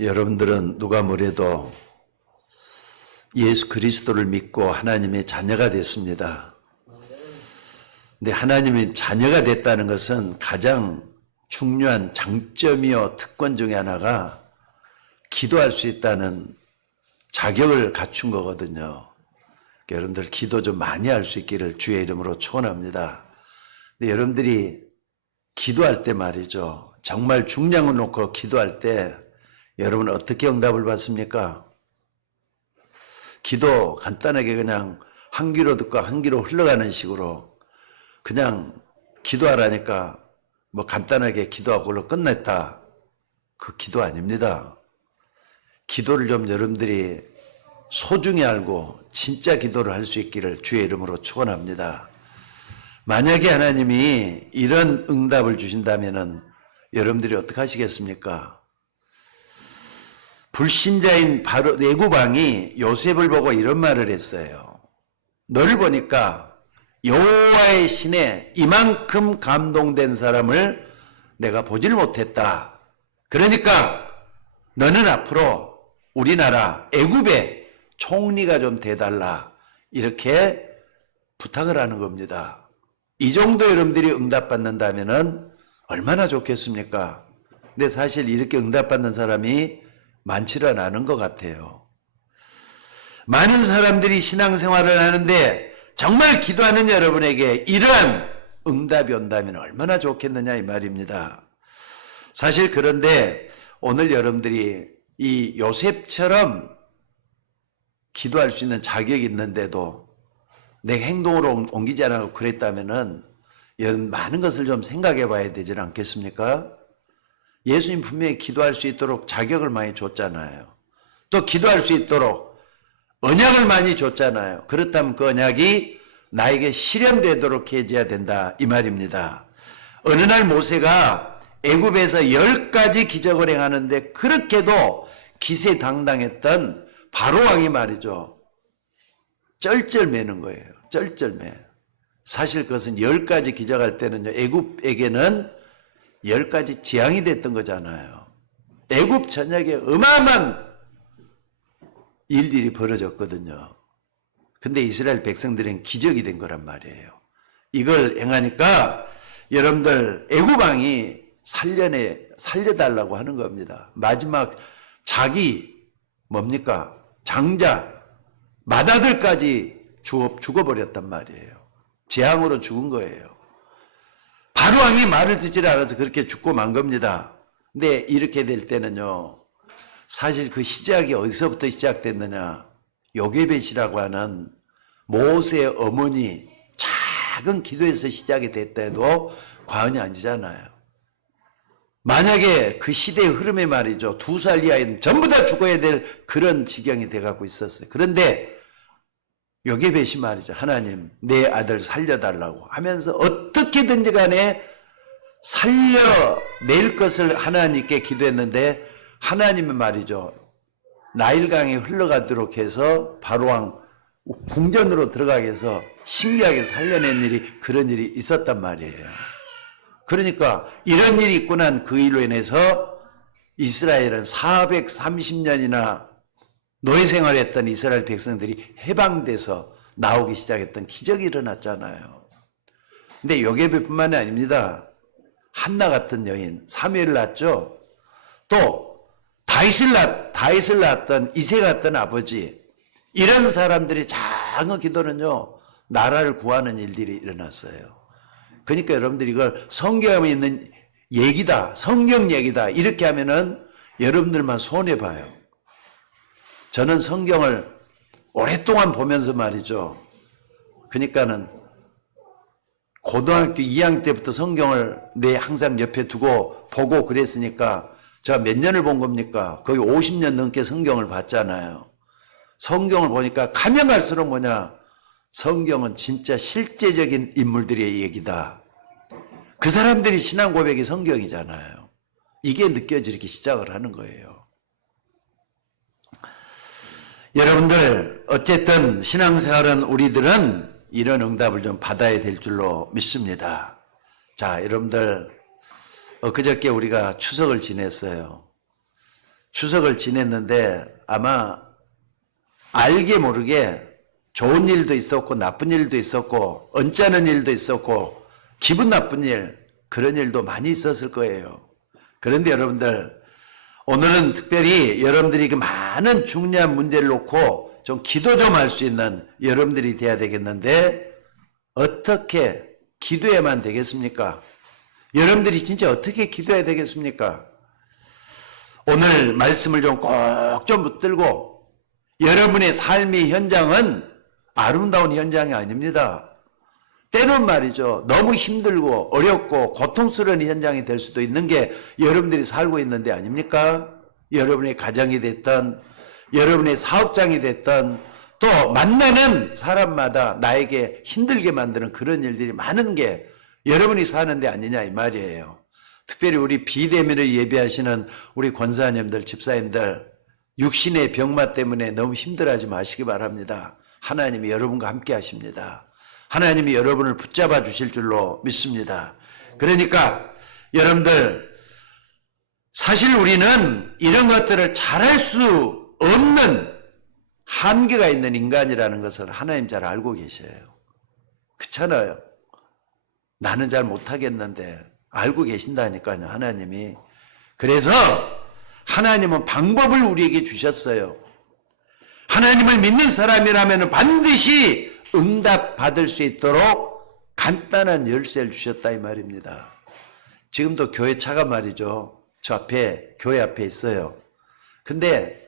여러분들은 누가 뭐래도 예수 그리스도를 믿고 하나님의 자녀가 됐습니다. 근데 하나님의 자녀가 됐다는 것은 가장 중요한 장점이요 특권 중에 하나가 기도할 수 있다는 자격을 갖춘 거거든요. 여러분들 기도 좀 많이 할 수 있기를 주의 이름으로 축원합니다. 근데 여러분들이 기도할 때 말이죠. 정말 중량을 놓고 기도할 때 여러분 어떻게 응답을 받습니까? 기도 간단하게 그냥 한 귀로 듣고 한 귀로 흘러가는 식으로 그냥 기도하라니까 뭐 간단하게 기도하고 그걸로 끝냈다. 그 기도 아닙니다. 기도를 좀 여러분들이 소중히 알고 진짜 기도를 할 수 있기를 주의 이름으로 축원합니다. 만약에 하나님이 이런 응답을 주신다면은 여러분들이 어떻게 하시겠습니까? 불신자인 바로 애굽왕이 요셉을 보고 이런 말을 했어요. 너를 보니까 여호와의 신에 이만큼 감동된 사람을 내가 보질 못했다. 그러니까 너는 앞으로 우리나라 애굽의 총리가 좀 돼달라. 이렇게 부탁을 하는 겁니다. 이 정도 여러분들이 응답받는다면은 얼마나 좋겠습니까? 근데 사실 이렇게 응답받는 사람이 많지는 않은 것 같아요. 많은 사람들이 신앙생활을 하는데 정말 기도하는 여러분에게 이러한 응답이 온다면 얼마나 좋겠느냐 이 말입니다. 사실 그런데 오늘 여러분들이 이 요셉처럼 기도할 수 있는 자격이 있는데도 내 행동으로 옮기지 않고 그랬다면은 여러분 많은 것을 좀 생각해 봐야 되지 않겠습니까? 예수님 분명히 기도할 수 있도록 자격을 많이 줬잖아요. 또 기도할 수 있도록 언약을 많이 줬잖아요. 그렇다면 그 언약이 나에게 실현되도록 해줘야 된다 이 말입니다. 어느 날 모세가 애굽에서 10가지 기적을 행하는데 그렇게도 기세당당했던 바로왕이 말이죠. 쩔쩔매는 거예요. 쩔쩔매. 사실 그것은 10가지 기적할 때는요. 애굽에게는 10가지 재앙이 됐던 거잖아요. 애굽 전역에 어마어마한 일들이 벌어졌거든요. 근데 이스라엘 백성들은 기적이 된 거란 말이에요. 이걸 행하니까 여러분들 애굽 왕이 살려달라고 하는 겁니다. 마지막 자기 뭡니까? 장자 맏아들까지 죽어버렸단 말이에요. 재앙으로 죽은 거예요. 바로왕이 말을 듣지 않아서 그렇게 죽고 만 겁니다. 근데 이렇게 될 때는요. 사실 그 시작이 어디서부터 시작됐느냐. 요게벳이라고 하는 모세의 어머니 작은 기도에서 시작이 됐다 해도 과언이 아니잖아요. 만약에 그 시대의 흐름에 말이죠. 2살 이하에는 전부 다 죽어야 될 그런 지경이 돼가고 있었어요. 그런데 요게벳이 말이죠. 하나님 내 아들 살려달라고 하면서 어떻게든지 간에 살려낼 것을 하나님께 기도했는데 하나님은 말이죠. 나일강에 흘러가도록 해서 바로왕 궁전으로 들어가게 해서 신기하게 살려낸 일이 그런 일이 있었단 말이에요. 그러니까 이런 일이 있고 난 그 일로 인해서 이스라엘은 430년이나 노예 생활했던 이스라엘 백성들이 해방돼서 나오기 시작했던 기적이 일어났잖아요. 근데 요게벳뿐만이 아닙니다. 한나 같은 여인, 사무엘을 낳았죠. 또 다윗을 낳았던 이세 같은 아버지, 이런 사람들이 작은 기도는요 나라를 구하는 일들이 일어났어요. 그러니까 여러분들이 이걸 성경에 있는 얘기다, 성경 얘기다 이렇게 하면은 여러분들만 손해봐요. 저는 성경을 오랫동안 보면서 말이죠. 그러니까는 고등학교 2학년 때부터 성경을 내 항상 옆에 두고 보고 그랬으니까 제가 몇 년을 본 겁니까? 거의 50년 넘게 성경을 봤잖아요. 성경을 보니까 가면 갈수록 뭐냐? 성경은 진짜 실제적인 인물들의 얘기다. 그 사람들이 신앙 고백이 성경이잖아요. 이게 느껴지기 시작을 하는 거예요. 여러분들 어쨌든 신앙생활은 우리들은 이런 응답을 좀 받아야 될 줄로 믿습니다. 자, 여러분들 엊그저께 우리가 추석을 지냈어요. 추석을 지냈는데 아마 알게 모르게 좋은 일도 있었고 나쁜 일도 있었고 언짢은 일도 있었고 기분 나쁜 일, 그런 일도 많이 있었을 거예요. 그런데 여러분들, 오늘은 특별히 여러분들이 그 많은 중요한 문제를 놓고 좀 기도 좀 할 수 있는 여러분들이 돼야 되겠는데, 어떻게 기도해야만 되겠습니까? 여러분들이 진짜 어떻게 기도해야 되겠습니까? 오늘 말씀을 좀 꼭 좀 붙들고, 여러분의 삶의 현장은 아름다운 현장이 아닙니다. 때는 말이죠, 너무 힘들고 어렵고 고통스러운 현장이 될 수도 있는 게 여러분들이 살고 있는 데 아닙니까? 여러분의 가정이 됐든 여러분의 사업장이 됐든 또 만나는 사람마다 나에게 힘들게 만드는 그런 일들이 많은 게 여러분이 사는 데 아니냐 이 말이에요. 특별히 우리 비대면을 예배하시는 우리 권사님들, 집사님들, 육신의 병마 때문에 너무 힘들어하지 마시기 바랍니다. 하나님이 여러분과 함께 하십니다. 하나님이 여러분을 붙잡아 주실 줄로 믿습니다. 그러니까 여러분들, 사실 우리는 이런 것들을 잘할 수 없는 한계가 있는 인간이라는 것을 하나님 잘 알고 계셔요. 그렇잖아요. 나는 잘 못하겠는데 알고 계신다니까요, 하나님이. 그래서 하나님은 방법을 우리에게 주셨어요. 하나님을 믿는 사람이라면 반드시 응답 받을 수 있도록 간단한 열쇠를 주셨다 이 말입니다. 지금도 교회 차가 말이죠, 저 앞에, 교회 앞에 있어요. 근데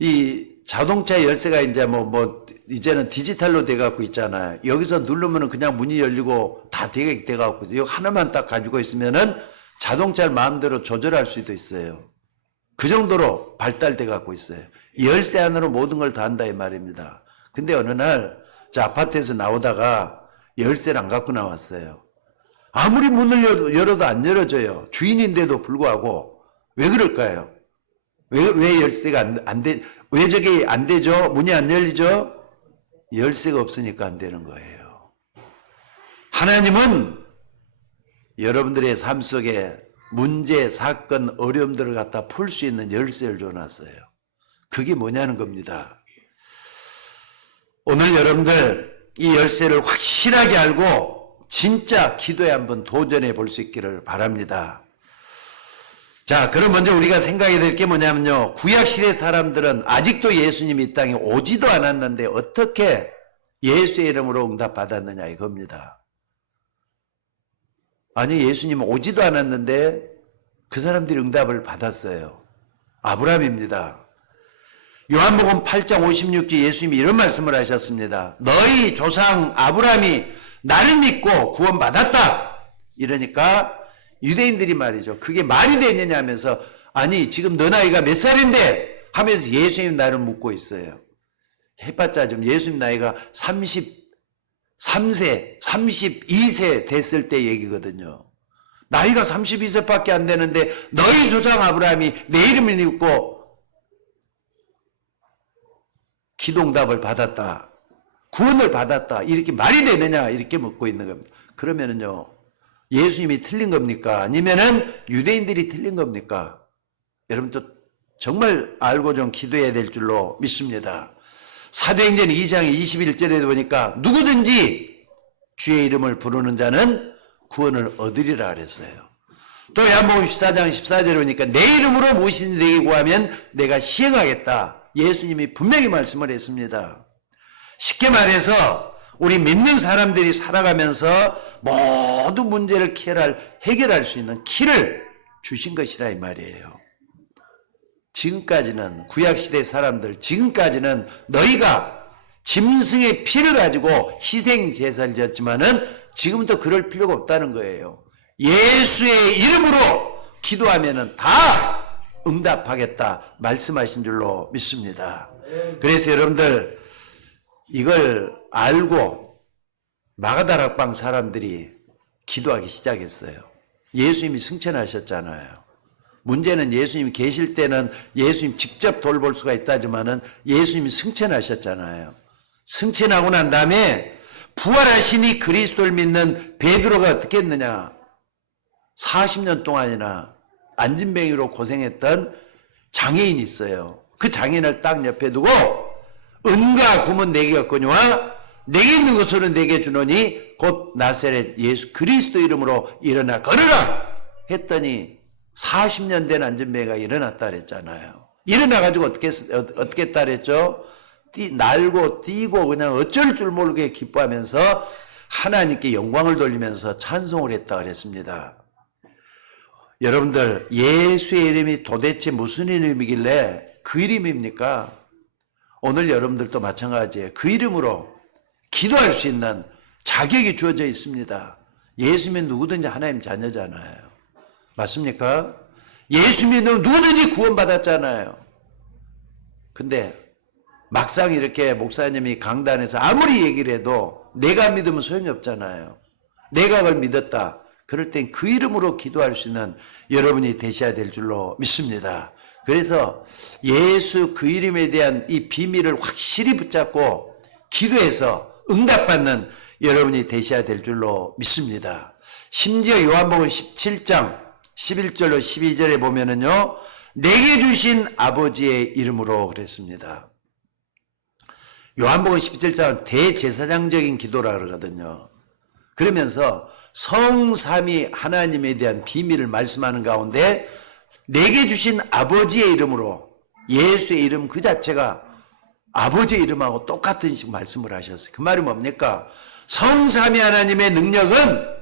이 자동차 열쇠가 이제 이제는 디지털로 돼갖고 있잖아요. 여기서 누르면은 그냥 문이 열리고 다 돼갖고, 이거 하나만 딱 가지고 있으면은 자동차를 마음대로 조절할 수도 있어요. 그 정도로 발달돼갖고 있어요. 열쇠 안으로 모든 걸 다 한다 이 말입니다. 근데 어느 날 저 아파트에서 나오다가 열쇠를 안 갖고 나왔어요. 아무리 문을 열어도 안 열어져요. 주인인데도 불구하고. 왜 그럴까요? 왜 열쇠가 왜 저게 안 되죠? 문이 안 열리죠? 열쇠가 없으니까 안 되는 거예요. 하나님은 여러분들의 삶 속에 문제, 사건, 어려움들을 갖다 풀 수 있는 열쇠를 줘놨어요. 그게 뭐냐는 겁니다. 오늘 여러분들 이 열쇠를 확실하게 알고 진짜 기도에 한번 도전해 볼 수 있기를 바랍니다. 자, 그럼 먼저 우리가 생각해야 될 게 뭐냐면요, 구약시대 사람들은 아직도 예수님이 이 땅에 오지도 않았는데 어떻게 예수의 이름으로 응답받았느냐 이겁니다. 아니, 예수님은 오지도 않았는데 그 사람들이 응답을 받았어요. 아브라함입니다. 요한복음 8장 56절 예수님이 이런 말씀을 하셨습니다. 너희 조상 아브라함이 나를 믿고 구원받았다. 이러니까 유대인들이 말이죠, 그게 말이 되느냐 하면서, 아니 지금 너 나이가 몇 살인데 하면서 예수님 나이를 묻고 있어요. 해봤자 좀 예수님 나이가 33세, 32세 됐을 때 얘기거든요. 나이가 32세밖에 안 되는데 너희 조상 아브라함이 내 이름을 믿고 기도응답을 받았다, 구원을 받았다, 이렇게 말이 되느냐 이렇게 묻고 있는 겁니다. 그러면은요, 예수님이 틀린 겁니까? 아니면은 유대인들이 틀린 겁니까? 여러분도 정말 알고 좀 기도해야 될 줄로 믿습니다. 사도행전 2장 21절에 보니까 누구든지 주의 이름을 부르는 자는 구원을 얻으리라 그랬어요. 또 요한복음 14장 14절에 보니까 내 이름으로 무엇이든지 내게 구하면 내가 시행하겠다. 예수님이 분명히 말씀을 했습니다. 쉽게 말해서 우리 믿는 사람들이 살아가면서 모든 문제를 해결할 수 있는 키를 주신 것이라 이 말이에요. 지금까지는 구약시대 사람들, 지금까지는 너희가 짐승의 피를 가지고 희생제사를 지었지만은 지금부터 그럴 필요가 없다는 거예요. 예수의 이름으로 기도하면은 다 응답하겠다 말씀하신 줄로 믿습니다. 그래서 여러분들 이걸 알고 마가다락방 사람들이 기도하기 시작했어요. 예수님이 승천하셨잖아요. 문제는 예수님이 계실 때는 예수님 직접 돌볼 수가 있다지만은 예수님이 승천하셨잖아요. 승천하고 난 다음에 부활하시니 그리스도를 믿는 베드로가 어떻게 했느냐, 40년 동안이나 안진뱅이로 고생했던 장애인이 있어요. 그 장애인을 딱 옆에 두고 은과 금은 내게 없거니와 내게 있는 것으로 내게 주노니 곧 나사렛 예수 그리스도 이름으로 일어나 걸으라 했더니 40년 된 안전매가 일어났다 그랬잖아요. 일어나가지고 어떻게 했다 그랬죠? 날고 뛰고 그냥 어쩔 줄 모르게 기뻐하면서 하나님께 영광을 돌리면서 찬송을 했다 그랬습니다. 여러분들, 예수의 이름이 도대체 무슨 이름이길래 그 이름입니까? 오늘 여러분들도 마찬가지예요. 그 이름으로 기도할 수 있는 자격이 주어져 있습니다. 예수면 누구든지 하나님 자녀잖아요. 맞습니까? 예수 믿으면 누구든지 구원받았잖아요. 근데 막상 이렇게 목사님이 강단에서 아무리 얘기를 해도 내가 믿으면 소용이 없잖아요. 내가 그걸 믿었다. 그럴 땐 그 이름으로 기도할 수 있는 여러분이 되셔야 될 줄로 믿습니다. 그래서 예수 그 이름에 대한 이 비밀을 확실히 붙잡고 기도해서 응답받는 여러분이 되셔야 될 줄로 믿습니다. 심지어 요한복음 17장 11절로 12절에 보면은요, 내게 주신 아버지의 이름으로 그랬습니다. 요한복음 17장은 대제사장적인 기도라 그러거든요. 그러면서 성삼위 하나님에 대한 비밀을 말씀하는 가운데 내게 주신 아버지의 이름으로, 예수의 이름 그 자체가 아버지의 이름하고 똑같은 식 말씀을 하셨어요. 그 말이 뭡니까? 성삼위 하나님의 능력은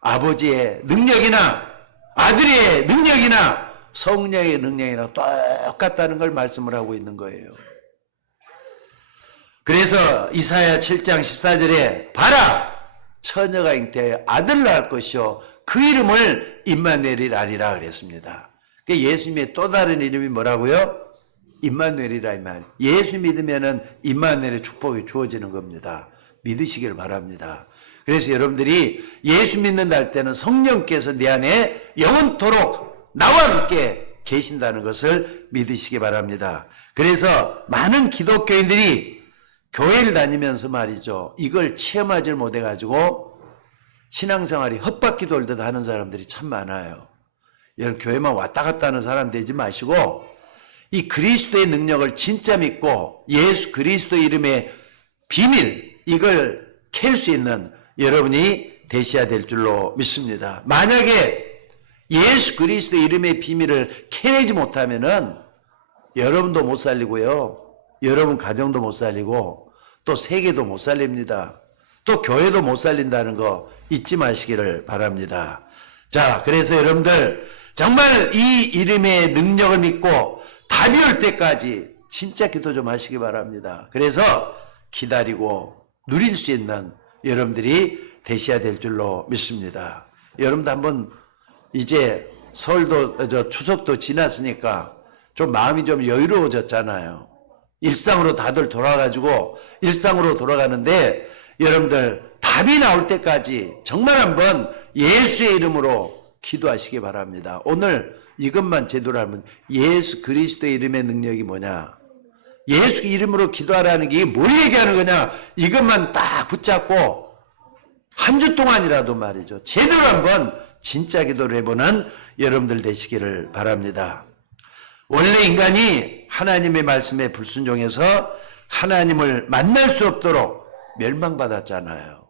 아버지의 능력이나 아들의 능력이나 성령의 능력이나 똑같다는 걸 말씀을 하고 있는 거예요. 그래서 이사야 7장 14절에 봐라, 처녀가 잉태하여 아들을 낳을 것이요 그 이름을 임마누엘이라 그랬습니다. 그러니까 예수님의 또 다른 이름이 뭐라고요? 임마누엘이라 이 말. 예수 믿으면은 임마누엘의 축복이 주어지는 겁니다. 믿으시길 바랍니다. 그래서 여러분들이 예수 믿는다 할 때는 성령께서 내 안에 영원토록 나와 함께 계신다는 것을 믿으시기 바랍니다. 그래서 많은 기독교인들이 교회를 다니면서 말이죠, 이걸 체험하지 못해가지고 신앙생활이 헛바퀴 돌듯 하는 사람들이 참 많아요. 여러분, 교회만 왔다 갔다 하는 사람 되지 마시고 이 그리스도의 능력을 진짜 믿고 예수 그리스도 이름의 비밀, 이걸 캘 수 있는 여러분이 되셔야 될 줄로 믿습니다. 만약에 예수 그리스도 이름의 비밀을 캐내지 못하면은 여러분도 못 살리고요, 여러분 가정도 못 살리고 또 세계도 못 살립니다. 또 교회도 못 살린다는 거 잊지 마시기를 바랍니다. 자, 그래서 여러분들 정말 이 이름의 능력을 믿고 답이 올 때까지 진짜 기도 좀 하시기 바랍니다. 그래서 기다리고 누릴 수 있는 여러분들이 되셔야 될 줄로 믿습니다. 여러분도 한번 이제 설도 추석도 지났으니까 좀 마음이 좀 여유로워졌잖아요. 일상으로 다들 돌아가지고 일상으로 돌아가는데 여러분들 답이 나올 때까지 정말 한번 예수의 이름으로 기도하시기 바랍니다. 오늘 이것만 제대로 하면 예수 그리스도의 이름의 능력이 뭐냐, 예수 이름으로 기도하라는 게 뭘 얘기하는 거냐, 이것만 딱 붙잡고 한 주 동안이라도 말이죠, 제대로 한번 진짜 기도를 해보는 여러분들 되시기를 바랍니다. 원래 인간이 하나님의 말씀에 불순종해서 하나님을 만날 수 없도록 멸망받았잖아요.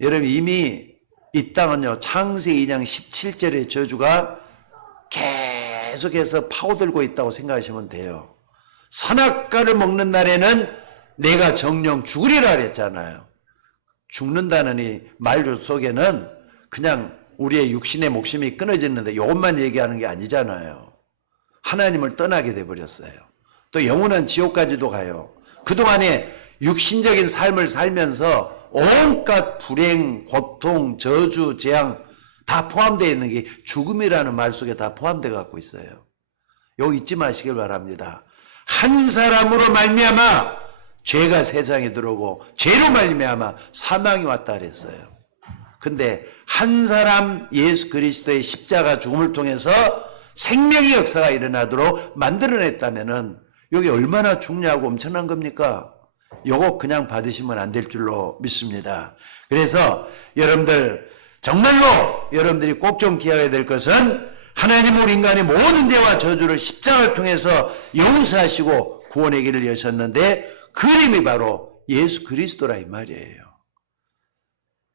여러분, 이미 이 땅은요, 창세기 2장 17절의 저주가 계속해서 파고들고 있다고 생각하시면 돼요. 선악과를 먹는 날에는 내가 정령 죽으리라 그랬잖아요. 죽는다는 이 말 속에는 그냥 우리의 육신의 목숨이 끊어지는데 이것만 얘기하는 게 아니잖아요. 하나님을 떠나게 돼버렸어요. 또 영원한 지옥까지도 가요. 그동안에 육신적인 삶을 살면서 온갖 불행, 고통, 저주, 재앙 다 포함되어 있는 게 죽음이라는 말 속에 다 포함되어 갖고 있어요. 이거 잊지 마시길 바랍니다. 한 사람으로 말미암아 죄가 세상에 들어오고 죄로 말미암아 사망이 왔다 그랬어요. 근데 한 사람 예수 그리스도의 십자가 죽음을 통해서 생명의 역사가 일어나도록 만들어냈다면은 여기 얼마나 중요하고 엄청난 겁니까? 요거 그냥 받으시면 안 될 줄로 믿습니다. 그래서 여러분들 정말로 여러분들이 꼭 좀 기억해야 될 것은 하나님 우리 인간의 모든 죄와 저주를 십자가를 통해서 용서하시고 구원의 길을 여셨는데 그 이름이 바로 예수 그리스도라 이 말이에요.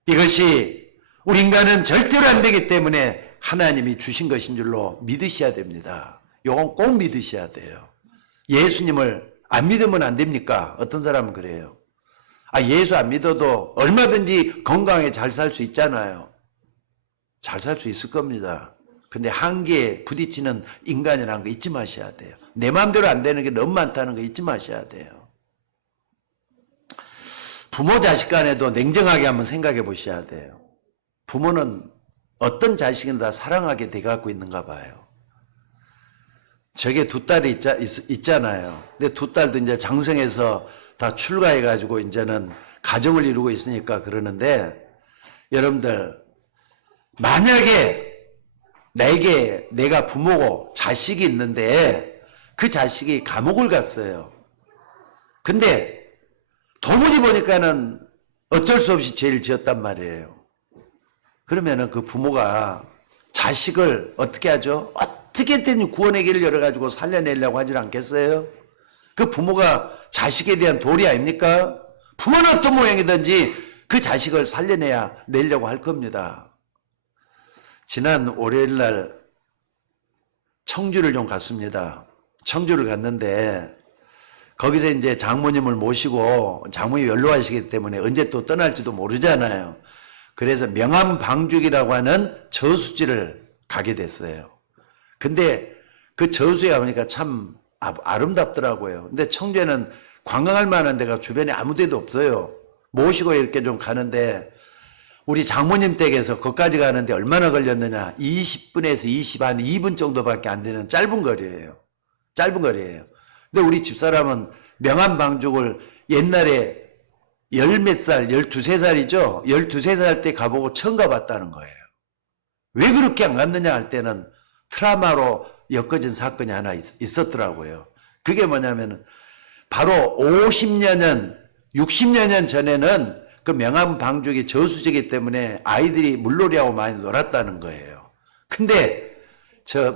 이것이 우리 인간은 절대로 안 되기 때문에 하나님이 주신 것인 줄로 믿으셔야 됩니다. 이건 꼭 믿으셔야 돼요. 예수님을 안 믿으면 안 됩니까? 어떤 사람은 그래요. 예수 안 믿어도 얼마든지 건강하게 잘 살 수 있잖아요. 잘 살 수 있을 겁니다. 근데 한계에 부딪히는 인간이라는 거 잊지 마셔야 돼요. 내 마음대로 안 되는 게 너무 많다는 거 잊지 마셔야 돼요. 부모 자식 간에도 냉정하게 한번 생각해 보셔야 돼요. 부모는 어떤 자식은 다 사랑하게 돼갖고 있는가 봐요. 저게 두 딸이 있잖아요. 근데 두 딸도 이제 장성해서 다 출가해가지고 이제는 가정을 이루고 있으니까 그러는데, 여러분들, 만약에 내가 부모고 자식이 있는데 그 자식이 감옥을 갔어요. 근데 도무지 보니까는 어쩔 수 없이 죄를 지었단 말이에요. 그러면은 그 부모가 자식을 어떻게 하죠? 어떻게든 구원의 길을 열어가지고 살려내려고 하질 않겠어요? 그 부모가 자식에 대한 도리 아닙니까? 부모는 어떤 모양이든지 그 자식을 내려고 할 겁니다. 지난 월요일 날 청주를 좀 갔습니다. 청주를 갔는데 거기서 이제 장모님을 모시고, 장모님이 연로하시기 때문에 언제 또 떠날지도 모르잖아요. 그래서 명암방죽이라고 하는 저수지를 가게 됐어요. 근데 그 저수에 가보니까 참 아름답더라고요. 근데 청주에는 관광할 만한 데가 주변에 아무 데도 없어요. 모시고 이렇게 좀 가는데 우리 장모님 댁에서 거기까지 가는데 얼마나 걸렸느냐? 20분에서 2분 정도밖에 안 되는 짧은 거리예요. 짧은 거리예요. 근데 우리 집사람은 명암방죽을 옛날에 열몇 살, 12~13살이죠? 12~13살 때 가보고 처음 가봤다는 거예요. 왜 그렇게 안 갔느냐 할 때는 트라우마로 엮어진 사건이 하나 있었더라고요. 그게 뭐냐면 바로 50여 년, 60여 년 전에는 그 명암방죽이 저수지이기 때문에 아이들이 물놀이하고 많이 놀았다는 거예요. 근데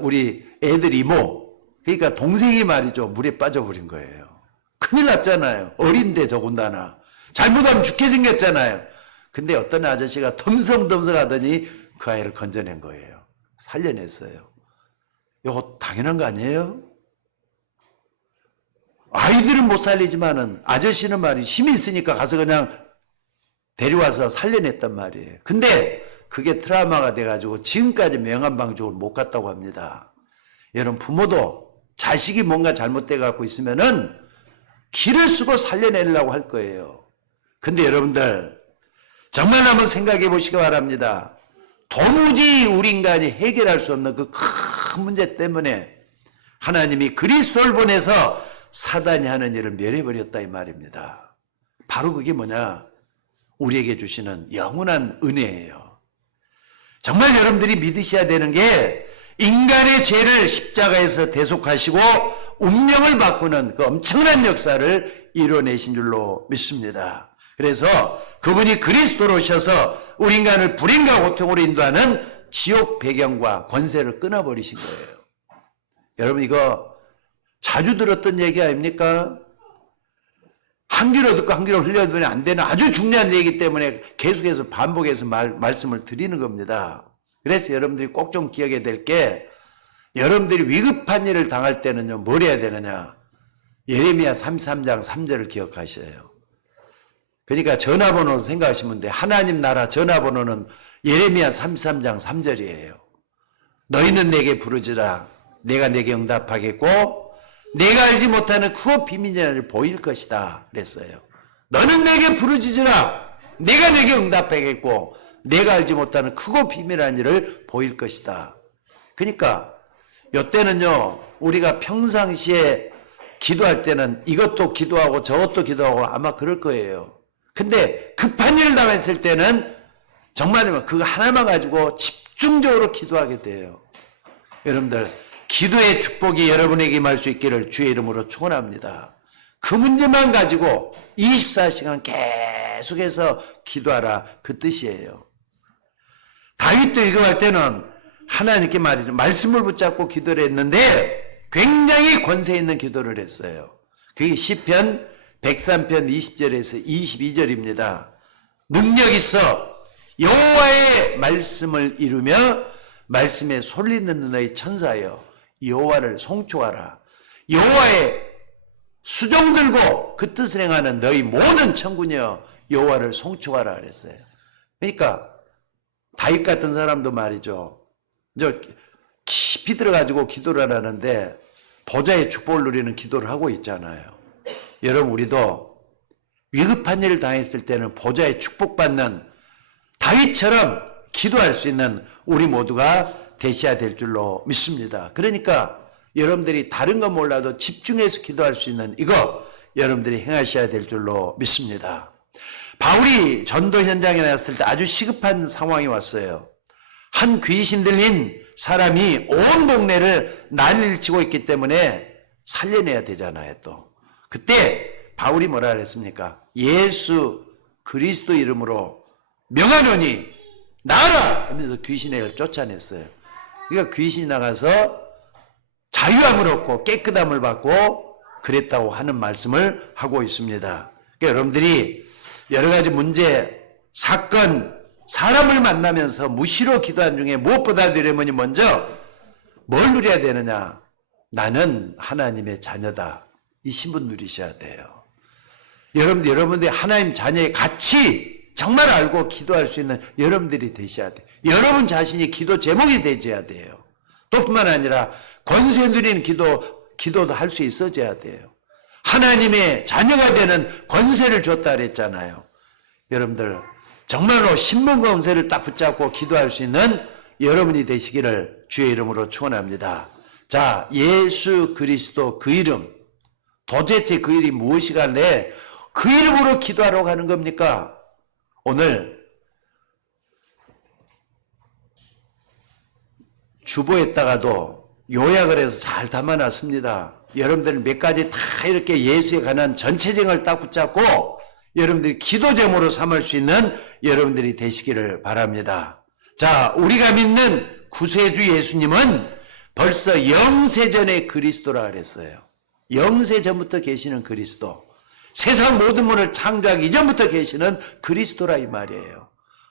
우리 애들 이모, 그러니까 동생이 말이죠, 물에 빠져버린 거예요. 큰일 났잖아요. 어린데 더군다나. 잘못하면 죽게 생겼잖아요. 근데 어떤 아저씨가 덤성덤성 하더니 그 아이를 건져낸 거예요. 살려냈어요. 이거 당연한 거 아니에요? 아이들은 못 살리지만은 아저씨는 말이 힘이 있으니까 가서 그냥 데려와서 살려냈단 말이에요. 근데 그게 트라우마가 돼가지고 지금까지 명암방죽을 못 갔다고 합니다. 여러분, 부모도 자식이 뭔가 잘못돼 갖고 있으면은 길을 쓰고 살려내려고 할 거예요. 근데 여러분들 정말 한번 생각해 보시기 바랍니다. 도무지 우리 인간이 해결할 수 없는 그 큰 문제 때문에 하나님이 그리스도를 보내서 사단이 하는 일을 멸해버렸다 이 말입니다. 바로 그게 뭐냐? 우리에게 주시는 영원한 은혜예요. 정말 여러분들이 믿으셔야 되는 게 인간의 죄를 십자가에서 대속하시고 운명을 바꾸는 그 엄청난 역사를 이뤄내신 줄로 믿습니다. 그래서 그분이 그리스도로 오셔서 우리 인간을 불행과 고통으로 인도하는 지옥 배경과 권세를 끊어버리신 거예요. 여러분, 이거 자주 들었던 얘기 아닙니까? 한 귀로 듣고 한 귀로 흘려두면 안 되는 아주 중요한 얘기이기 때문에 계속해서 반복해서 말씀을 드리는 겁니다. 그래서 여러분들이 꼭 좀 기억해야 될 게, 여러분들이 위급한 일을 당할 때는요, 뭘 해야 되느냐? 예레미야 33장 3절을 기억하셔요. 그러니까 전화번호로 생각하시면 돼. 하나님 나라 전화번호는 예레미야 33장 3절이에요. 너희는 내게 부르지라. 내가 내게 응답하겠고 내가 알지 못하는 크고 비밀의 일을 보일 것이다 그랬어요. 너는 내게 부르짖으라. 내가 내게 응답하겠고 내가 알지 못하는 크고 비밀한 일을 보일 것이다. 그러니까 이때는요, 우리가 평상시에 기도할 때는 이것도 기도하고 저것도 기도하고 아마 그럴 거예요. 근데 급한 일을 당했을 때는 정말 그거 하나만 가지고 집중적으로 기도하게 돼요. 여러분들, 기도의 축복이 여러분에게 임할 수 있기를 주의 이름으로 축원합니다. 그 문제만 가지고 24시간 계속해서 기도하라, 그 뜻이에요. 다윗도 이거 할 때는 하나님께 말이죠. 말씀을 붙잡고 기도를 했는데 굉장히 권세 있는 기도를 했어요. 그게 시편 103편 20절에서 22절입니다. 능력 있어 여호와의 말씀을 이루며 말씀에 소리 듣는 너희 천사여 여호와를 송축하라. 여호와의 수종 들고 그 뜻을 행하는 너희 모든 천군이여 여호와를 송축하라 그랬어요. 그러니까 다윗 같은 사람도 말이죠. 깊이 들어가지고 기도를 하는데 보좌의 축복을 누리는 기도를 하고 있잖아요. 여러분 우리도 위급한 일을 당했을 때는 보좌의 축복받는 다윗처럼 기도할 수 있는 우리 모두가 되셔야 될 줄로 믿습니다. 그러니까 여러분들이 다른 건 몰라도 집중해서 기도할 수 있는 이거 여러분들이 행하셔야 될 줄로 믿습니다. 바울이 전도 현장에 나갔을 때 아주 시급한 상황이 왔어요. 한 귀신 들린 사람이 온 동네를 난리를 치고 있기 때문에 살려내야 되잖아요. 또 그때 바울이 뭐라 그랬습니까? 예수 그리스도 이름으로 명하노니 나가라 하면서 귀신을 쫓아냈어요. 그러니까 귀신이 나가서 자유함을 얻고 깨끗함을 받고 그랬다고 하는 말씀을 하고 있습니다. 그러니까 여러분들이 여러 가지 문제, 사건, 사람을 만나면서 무시로 기도한 중에 무엇보다 누리면 먼저 뭘 누려야 되느냐? 나는 하나님의 자녀다. 이 신분 누리셔야 돼요. 여러분들이 하나님 자녀의 가치 정말 알고 기도할 수 있는 여러분들이 되셔야 돼요. 여러분 자신이 기도 제목이 되셔야 돼요. 또 뿐만 아니라 권세 누리는 기도도 할 수 있어져야 돼요. 하나님의 자녀가 되는 권세를 줬다 그랬잖아요. 여러분들 정말로 신분 권세를 딱 붙잡고 기도할 수 있는 여러분이 되시기를 주의 이름으로 축원합니다. 자, 예수 그리스도 그 이름, 도대체 그 이름이 무엇이길래 그 이름으로 기도하러 가는 겁니까? 오늘 주보에다가도 요약을 해서 잘 담아놨습니다. 여러분들 몇 가지 다 이렇게 예수에 관한 전체적을 딱 붙잡고 여러분들이 기도 제목으로 삼을 수 있는 여러분들이 되시기를 바랍니다. 자, 우리가 믿는 구세주 예수님은 벌써 영세전의 그리스도라 그랬어요. 영세전부터 계시는 그리스도. 세상 모든 문을 창조하기 이전부터 계시는 그리스도라 이 말이에요.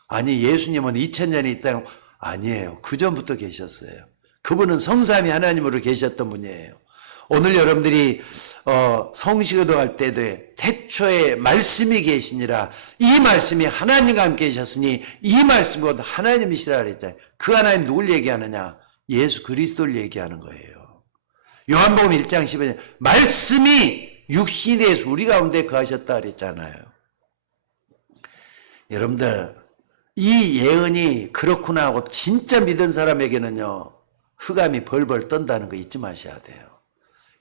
아니 예수님은 2000년이 있다고 아니에요. 그 전부터 계셨어요. 그분은 성삼위 하나님으로 계셨던 분이에요. 오늘 여러분들이 성식기도 할 때도 태초에 말씀이 계시니라 이 말씀이 하나님과 함께 계셨으니 이 말씀이 곧 하나님이시라 그랬잖아요. 그 하나님 누굴 얘기하느냐? 예수 그리스도를 얘기하는 거예요. 요한복음 1장 10절 말씀이 육신이 돼서 우리 가운데 거하셨다 그랬잖아요. 여러분들 이 예언이 그렇구나 하고 진짜 믿은 사람에게는요 흑암이 벌벌 떤다는 거 잊지 마셔야 돼요.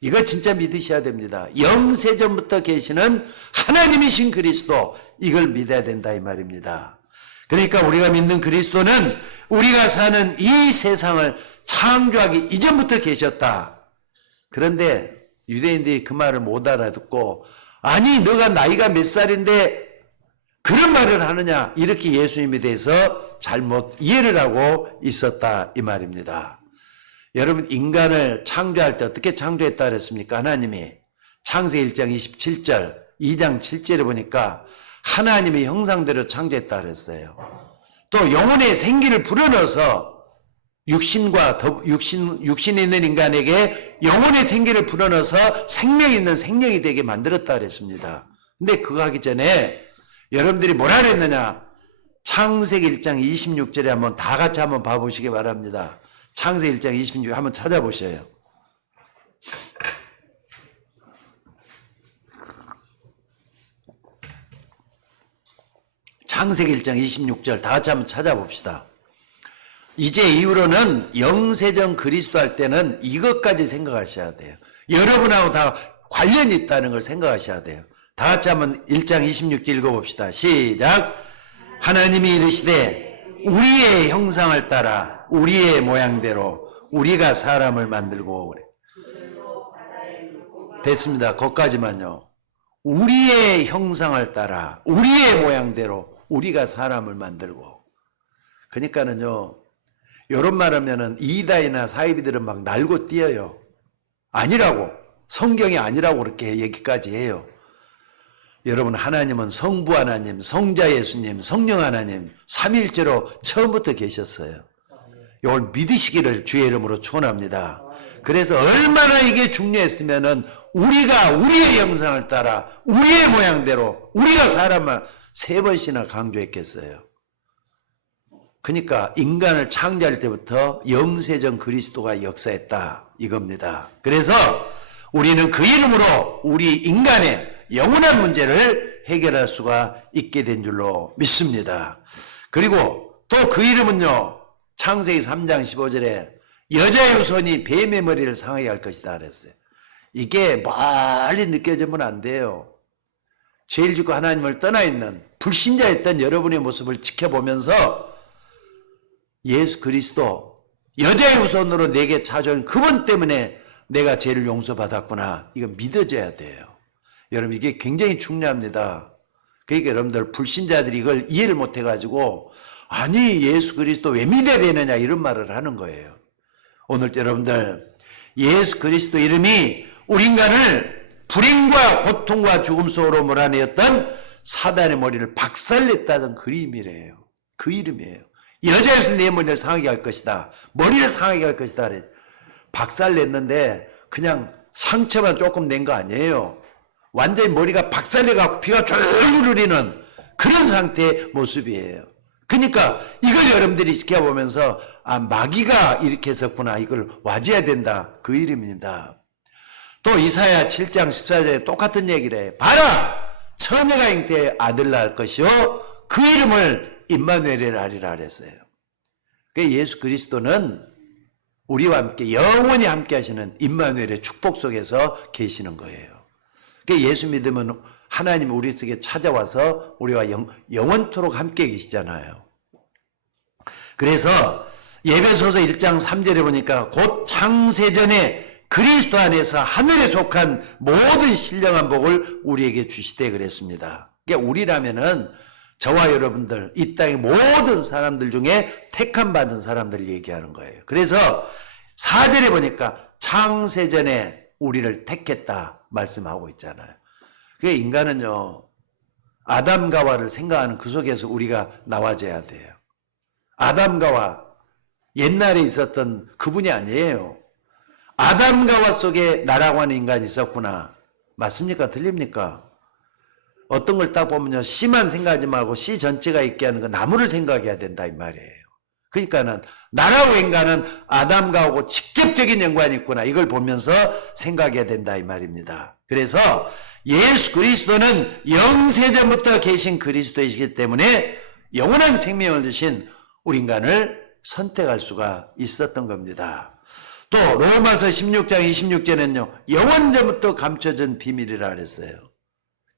이거 진짜 믿으셔야 됩니다. 영세전부터 계시는 하나님이신 그리스도 이걸 믿어야 된다 이 말입니다. 그러니까 우리가 믿는 그리스도는 우리가 사는 이 세상을 창조하기 이전부터 계셨다. 그런데 유대인들이 그 말을 못 알아듣고 아니 너가 나이가 몇 살인데 그런 말을 하느냐 이렇게 예수님에 대해서 잘못 이해를 하고 있었다 이 말입니다. 여러분 인간을 창조할 때 어떻게 창조했다 그랬습니까? 하나님이 창세기 1장 27절 2장 7절에 보니까 하나님의 형상대로 창조했다 그랬어요. 또 영혼의 생기를 불어넣어서 육신이 있는 인간에게 영혼의 생기를 불어넣어서 생명 있는 생명이 되게 만들었다 그랬습니다. 근데 그거 하기 전에 여러분들이 뭐라 그랬느냐? 창세기 1장 26절에 한번 다 같이 한번 봐보시기 바랍니다. 창세기 1장 26절 한번 찾아보셔요. 창세기 1장 26절 다 같이 한번 찾아봅시다. 이제 이후로는 영세전 그리스도 할 때는 이것까지 생각하셔야 돼요. 여러분하고 다 관련이 있다는 걸 생각하셔야 돼요. 다 같이 한번 1장 26절 읽어봅시다. 시작. 하나님이 이르시되 우리의 형상을 따라 우리의 모양대로 우리가 사람을 만들고 그래. 됐습니다. 거기까지만요. 우리의 형상을 따라 우리의 모양대로 우리가 사람을 만들고. 그러니까는요. 요런 말 하면은 이다이나 사이비들은 막 날고 뛰어요. 아니라고. 성경이 아니라고 그렇게 얘기까지 해요. 여러분, 하나님은 성부 하나님, 성자 예수님, 성령 하나님, 삼위일체로 처음부터 계셨어요. 이걸 믿으시기를 주의 이름으로 축원합니다. 그래서 얼마나 이게 중요했으면은 우리가 우리의 형상을 따라 우리의 모양대로 우리가 사람을 3번씩이나 강조했겠어요. 그러니까 인간을 창조할 때부터 영세전 그리스도가 역사했다 이겁니다. 그래서 우리는 그 이름으로 우리 인간의 영원한 문제를 해결할 수가 있게 된 줄로 믿습니다. 그리고 또 그 이름은요, 창세기 3장 15절에 여자의 후손이 뱀의 머리를 상하게 할 것이다 그랬어요. 이게 멀리 느껴지면 안 돼요. 죄를 짓고 하나님을 떠나 있는 불신자였던 여러분의 모습을 지켜보면서 예수 그리스도 여자의 후손으로 내게 찾아온 그분 때문에 내가 죄를 용서받았구나. 이거 믿어져야 돼요. 여러분, 이게 굉장히 중요합니다. 그러니까 여러분들 불신자들이 이걸 이해를 못해가지고 아니 예수 그리스도 왜 믿어야 되느냐 이런 말을 하는 거예요. 오늘 여러분들 예수 그리스도 이름이 우리 인간을 불행과 고통과 죽음 속으로 몰아내었던 사단의 머리를 박살냈다는 그림이래요. 그 이름이에요. 여자에서 내 머리를 상하게 할 것이다. 머리를 상하게 할 것이다. 박살냈는데 그냥 상처만 조금 낸 거 아니에요. 완전히 머리가 박살내갖고 피가 쫄 흐르는 그런 상태의 모습이에요. 그러니까 이걸 여러분들이 지켜보면서 아, 마귀가 이렇게 했었구나. 이걸 와줘야 된다. 그 이름입니다. 또 이사야 7장 14절에 똑같은 얘기를 해요. 봐라! 처녀가 잉태에 아들 낳을 것이요 그 이름을 임마누엘이라 하리라 그랬어요. 그러니까 예수 그리스도는 우리와 함께 영원히 함께 하시는 임마누엘의 축복 속에서 계시는 거예요. 그러니까 예수 믿으면 하나님이 우리 속에 찾아와서 우리와 영원토록 함께 계시잖아요. 그래서 예배소서 1장 3절에 보니까 곧 창세전에 그리스도 안에서 하늘에 속한 모든 신령한 복을 우리에게 주시되 그랬습니다. 그러니까 우리라면은 저와 여러분들 이 땅의 모든 사람들 중에 택함 받은 사람들을 얘기하는 거예요. 그래서 4절에 보니까 창세전에 우리를 택했다 말씀하고 있잖아요. 그게 인간은요, 아담과 하와를 생각하는 그 속에서 우리가 나와줘야 돼요. 아담과 하와, 옛날에 있었던 그분이 아니에요. 아담과 하와 속에 나라고 하는 인간이 있었구나. 맞습니까? 틀립니까? 어떤 걸 딱 보면요, 씨만 생각하지 말고 씨 전체가 있게 하는 거 나무를 생각해야 된다 이 말이에요. 그러니까는 나라고 인간은 아담과 하고 직접적인 연관이 있구나. 이걸 보면서 생각해야 된다 이 말입니다. 그래서 예수 그리스도는 영세전부터 계신 그리스도이시기 때문에 영원한 생명을 주신 우리 인간을 선택할 수가 있었던 겁니다. 또 로마서 16장 26절에는요. 영원전부터 감춰진 비밀이라 그랬어요.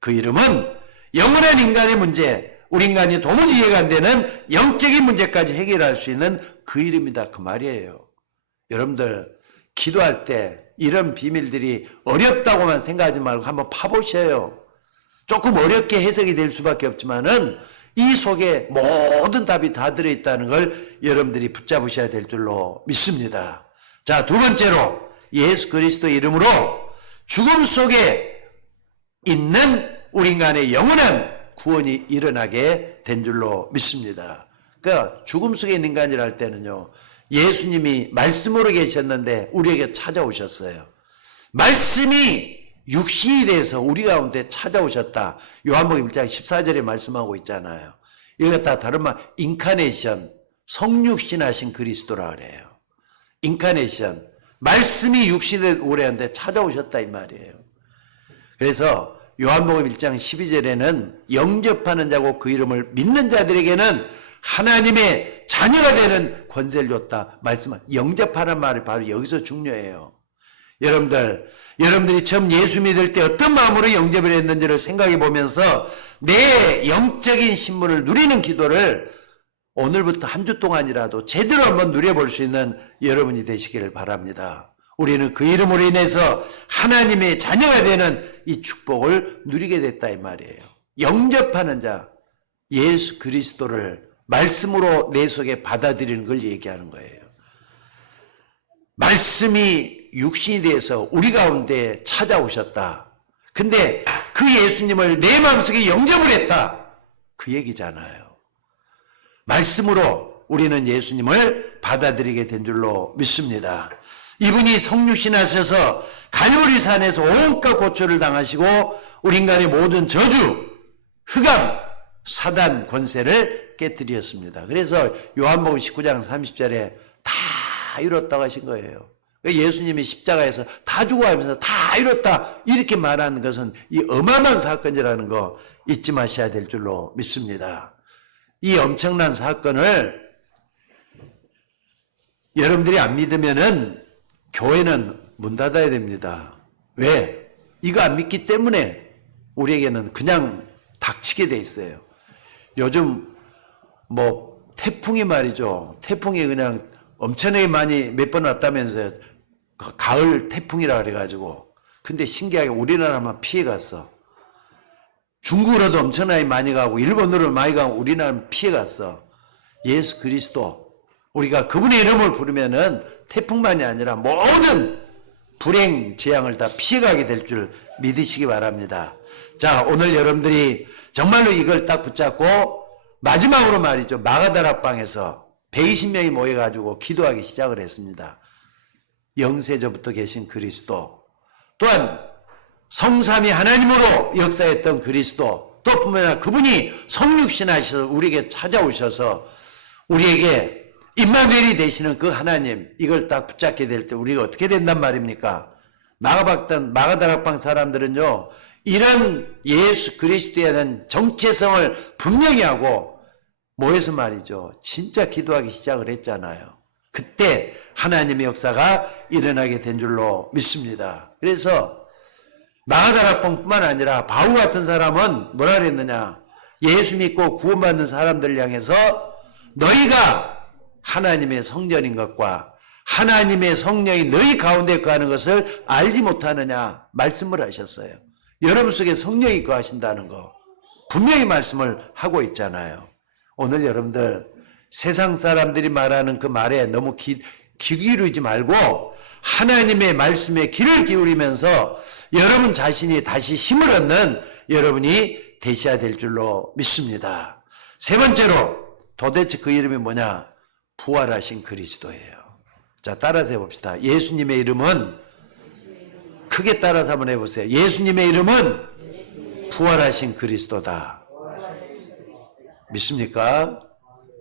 그 이름은 영원한 인간의 문제, 우리 인간이 도무지 이해가 안 되는 영적인 문제까지 해결할 수 있는 그 이름이다 그 말이에요. 여러분들 기도할 때 이런 비밀들이 어렵다고만 생각하지 말고 한번 파보셔요. 조금 어렵게 해석이 될 수밖에 없지만은 이 속에 모든 답이 다 들어있다는 걸 여러분들이 붙잡으셔야 될 줄로 믿습니다. 자, 두 번째로 예수 그리스도 이름으로 죽음 속에 있는 우리 인간의 영원한 구원이 일어나게 된 줄로 믿습니다. 그러니까 죽음 속에 있는 인간이라 할 때는요, 예수님이 말씀으로 계셨는데 우리에게 찾아오셨어요. 말씀이 육신이 돼서 우리 가운데 찾아오셨다. 요한복음 1장 14절에 말씀하고 있잖아요. 이거 다 다른 말 인카네이션, 성육신하신 그리스도라 그래요. 인카네이션, 말씀이 육신에 오래한데 찾아오셨다 이 말이에요. 그래서 요한복음 1장 12절에는 영접하는 자고 그 이름을 믿는 자들에게는 하나님의 자녀가 되는 권세를 줬다. 영접하는 말이 바로 여기서 중요해요. 여러분들이 처음 예수 믿을 때 어떤 마음으로 영접을 했는지를 생각해 보면서 내 영적인 신분을 누리는 기도를 오늘부터 한 주 동안이라도 제대로 한번 누려볼 수 있는 여러분이 되시기를 바랍니다. 우리는 그 이름으로 인해서 하나님의 자녀가 되는 이 축복을 누리게 됐다 이 말이에요. 영접하는 자, 예수 그리스도를 말씀으로 내 속에 받아들이는 걸 얘기하는 거예요. 말씀이 육신이 되어서 우리 가운데 찾아오셨다. 근데 그 예수님을 내 마음속에 영접을 했다. 그 얘기잖아요. 말씀으로 우리는 예수님을 받아들이게 된 줄로 믿습니다. 이분이 성육신 하셔서 갈보리산에서 온갖 고초를 당하시고 우리 인간의 모든 저주, 흑암, 사단 권세를 깨뜨렸습니다. 그래서 요한복음 19장 30절에 다 이뤘다고 하신 거예요. 예수님이 십자가에서 다 죽어가면서 다 이뤘다 이렇게 말하는 것은 이 어마어마한 사건이라는 거 잊지 마셔야 될 줄로 믿습니다. 이 엄청난 사건을 여러분들이 안 믿으면은 교회는 문 닫아야 됩니다. 왜? 이거 안 믿기 때문에 우리에게는 그냥 닥치게 돼 있어요. 요즘 뭐 태풍이 말이죠. 태풍이 그냥 엄청나게 많이 몇 번 왔다면서요. 가을 태풍이라 그래가지고. 근데 신기하게 우리나라만 피해갔어. 중국으로도 엄청나게 많이 가고 일본으로 많이 가고 우리나라는 피해갔어. 예수 그리스도 우리가 그분의 이름을 부르면은 태풍만이 아니라 모든 불행 재앙을 다 피해가게 될 줄 믿으시기 바랍니다. 자, 오늘 여러분들이 정말로 이걸 딱 붙잡고 마지막으로 말이죠. 마가다락방에서 120명이 모여가지고 기도하기 시작을 했습니다. 영세전부터 계신 그리스도, 또한 성삼위 하나님으로 역사했던 그리스도, 또 뿐만 아니라 그분이 성육신 하셔서 우리에게 찾아오셔서 우리에게 임마누엘이 되시는 그 하나님, 이걸 딱 붙잡게 될 때 우리가 어떻게 된단 말입니까? 마가다락방 사람들은요, 이런 예수 그리스도에 대한 정체성을 분명히 하고 모여서 말이죠. 진짜 기도하기 시작을 했잖아요. 그때 하나님의 역사가 일어나게 된 줄로 믿습니다. 그래서 마가다락방뿐만 아니라 바울 같은 사람은 뭐라 그랬느냐? 예수 믿고 구원받는 사람들을 향해서 너희가 하나님의 성전인 것과 하나님의 성령이 너희 가운데 거하는 것을 알지 못하느냐 말씀을 하셨어요. 여러분 속에 성령이 거하신다는 거 분명히 말씀을 하고 있잖아요. 오늘 여러분들 세상 사람들이 말하는 그 말에 너무 귀 기울이지 말고 하나님의 말씀에 귀를 기울이면서 여러분 자신이 다시 힘을 얻는 여러분이 되셔야 될 줄로 믿습니다. 세 번째로 도대체 그 이름이 뭐냐? 부활하신 그리스도예요. 자, 따라서 해봅시다. 예수님의 이름은 크게 따라서 한번 해보세요. 예수님의 이름은 부활하신 그리스도다. 믿습니까?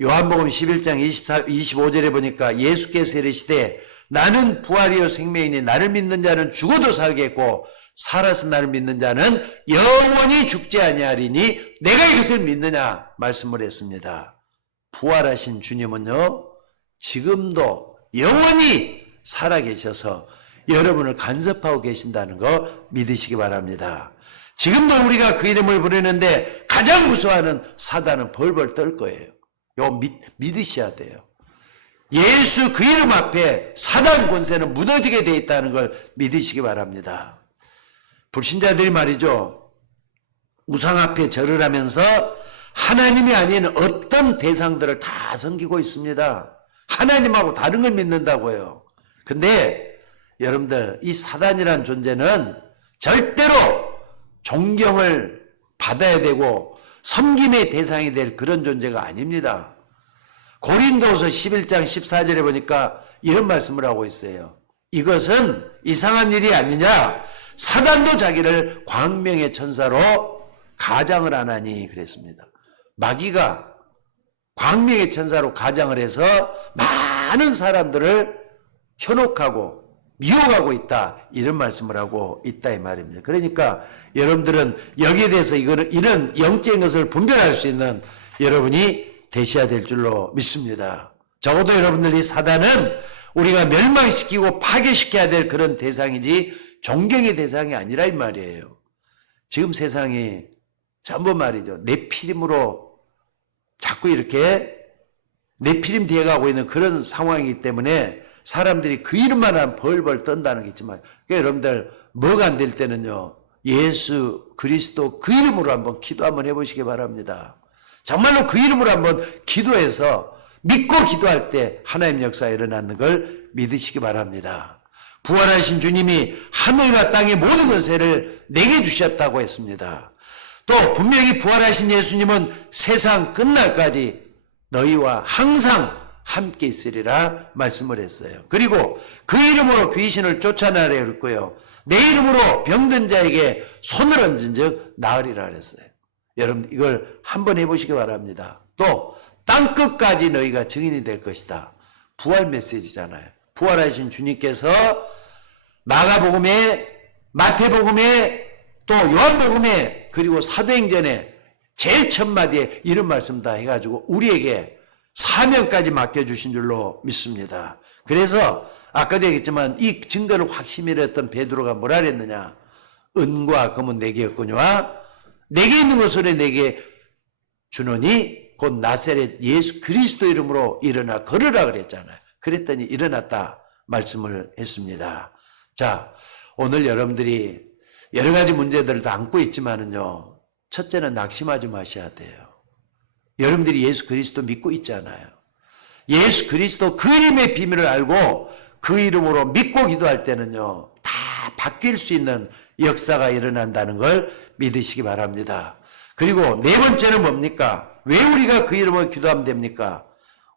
요한복음 11장 25절에 보니까 예수께서 이르시되 나는 부활이요 생명이니 나를 믿는 자는 죽어도 살겠고 살아서 나를 믿는 자는 영원히 죽지 아니하리니 내가 이것을 믿느냐 말씀을 했습니다. 부활하신 주님은요 지금도 영원히 살아계셔서 여러분을 간섭하고 계신다는 거 믿으시기 바랍니다. 지금도 우리가 그 이름을 부르는데 가장 무서워하는 사단은 벌벌 떨 거예요. 요 믿으셔야 돼요. 예수 그 이름 앞에 사단 권세는 무너지게 되어 있다는 걸 믿으시기 바랍니다. 불신자들이 말이죠. 우상 앞에 절을 하면서 하나님이 아닌 어떤 대상들을 다 섬기고 있습니다. 하나님하고 다른 걸 믿는다고요. 근데 여러분들 이 사단이란 존재는 절대로 존경을 받아야 되고 섬김의 대상이 될 그런 존재가 아닙니다. 고린도서 11장 14절에 보니까 이런 말씀을 하고 있어요. 이것은 이상한 일이 아니냐? 사단도 자기를 광명의 천사로 가장을 안 하니 그랬습니다. 마귀가 광명의 천사로 가장을 해서 많은 사람들을 현혹하고 미혹하고 있다. 이런 말씀을 하고 있다 이 말입니다. 그러니까 여러분들은 여기에 대해서 이런 영적인 것을 분별할 수 있는 여러분이 되셔야 될 줄로 믿습니다. 적어도 여러분들이 사단은 우리가 멸망시키고 파괴시켜야 될 그런 대상이지 존경의 대상이 아니라 이 말이에요. 지금 세상이 전부 말이죠. 내피림으로 자꾸 이렇게 내피림 되어가고 있는 그런 상황이기 때문에 사람들이 그 이름만 하면 벌벌 떤다는 게 있지만 그러니까 여러분들 뭐가 안 될 때는요. 예수 그리스도 그 이름으로 한번 기도 한번 해보시기 바랍니다. 정말로 그 이름으로 한번 기도해서 믿고 기도할 때 하나님 역사가 일어나는 걸 믿으시기 바랍니다. 부활하신 주님이 하늘과 땅의 모든 것을 내게 주셨다고 했습니다. 또 분명히 부활하신 예수님은 세상 끝날까지 너희와 항상 함께 있으리라 말씀을 했어요. 그리고 그 이름으로 귀신을 쫓아내라 했고요. 내 이름으로 병든 자에게 손을 얹은 즉 나으리라 그랬어요. 여러분 이걸 한번 해보시기 바랍니다. 또 땅끝까지 너희가 증인이 될 것이다. 부활 메시지잖아요. 부활하신 주님께서 마가복음에, 마태복음에, 또 요한복음에, 그리고 사도행전에 제일 첫 마디에 이런 말씀 다 해가지고 우리에게 사명까지 맡겨주신 줄로 믿습니다. 그래서 아까도 얘기했지만 이 증거를 확신이랬던 베드로가 뭐라 그랬느냐. 은과 금은 내게 없거니와 내게 있는 것을 내게 주노니 곧 나사렛 예수 그리스도 이름으로 일어나 걸으라 그랬잖아요. 그랬더니 일어났다 말씀을 했습니다. 자, 오늘 여러분들이 여러 가지 문제들을 다 안고 있지만은요, 첫째는 낙심하지 마셔야 돼요. 여러분들이 예수 그리스도 믿고 있잖아요. 예수 그리스도 그 이름의 비밀을 알고 그 이름으로 믿고 기도할 때는요, 다 바뀔 수 있는 역사가 일어난다는 걸 믿으시기 바랍니다. 그리고 네 번째는 뭡니까? 왜 우리가 그 이름으로 기도하면 됩니까?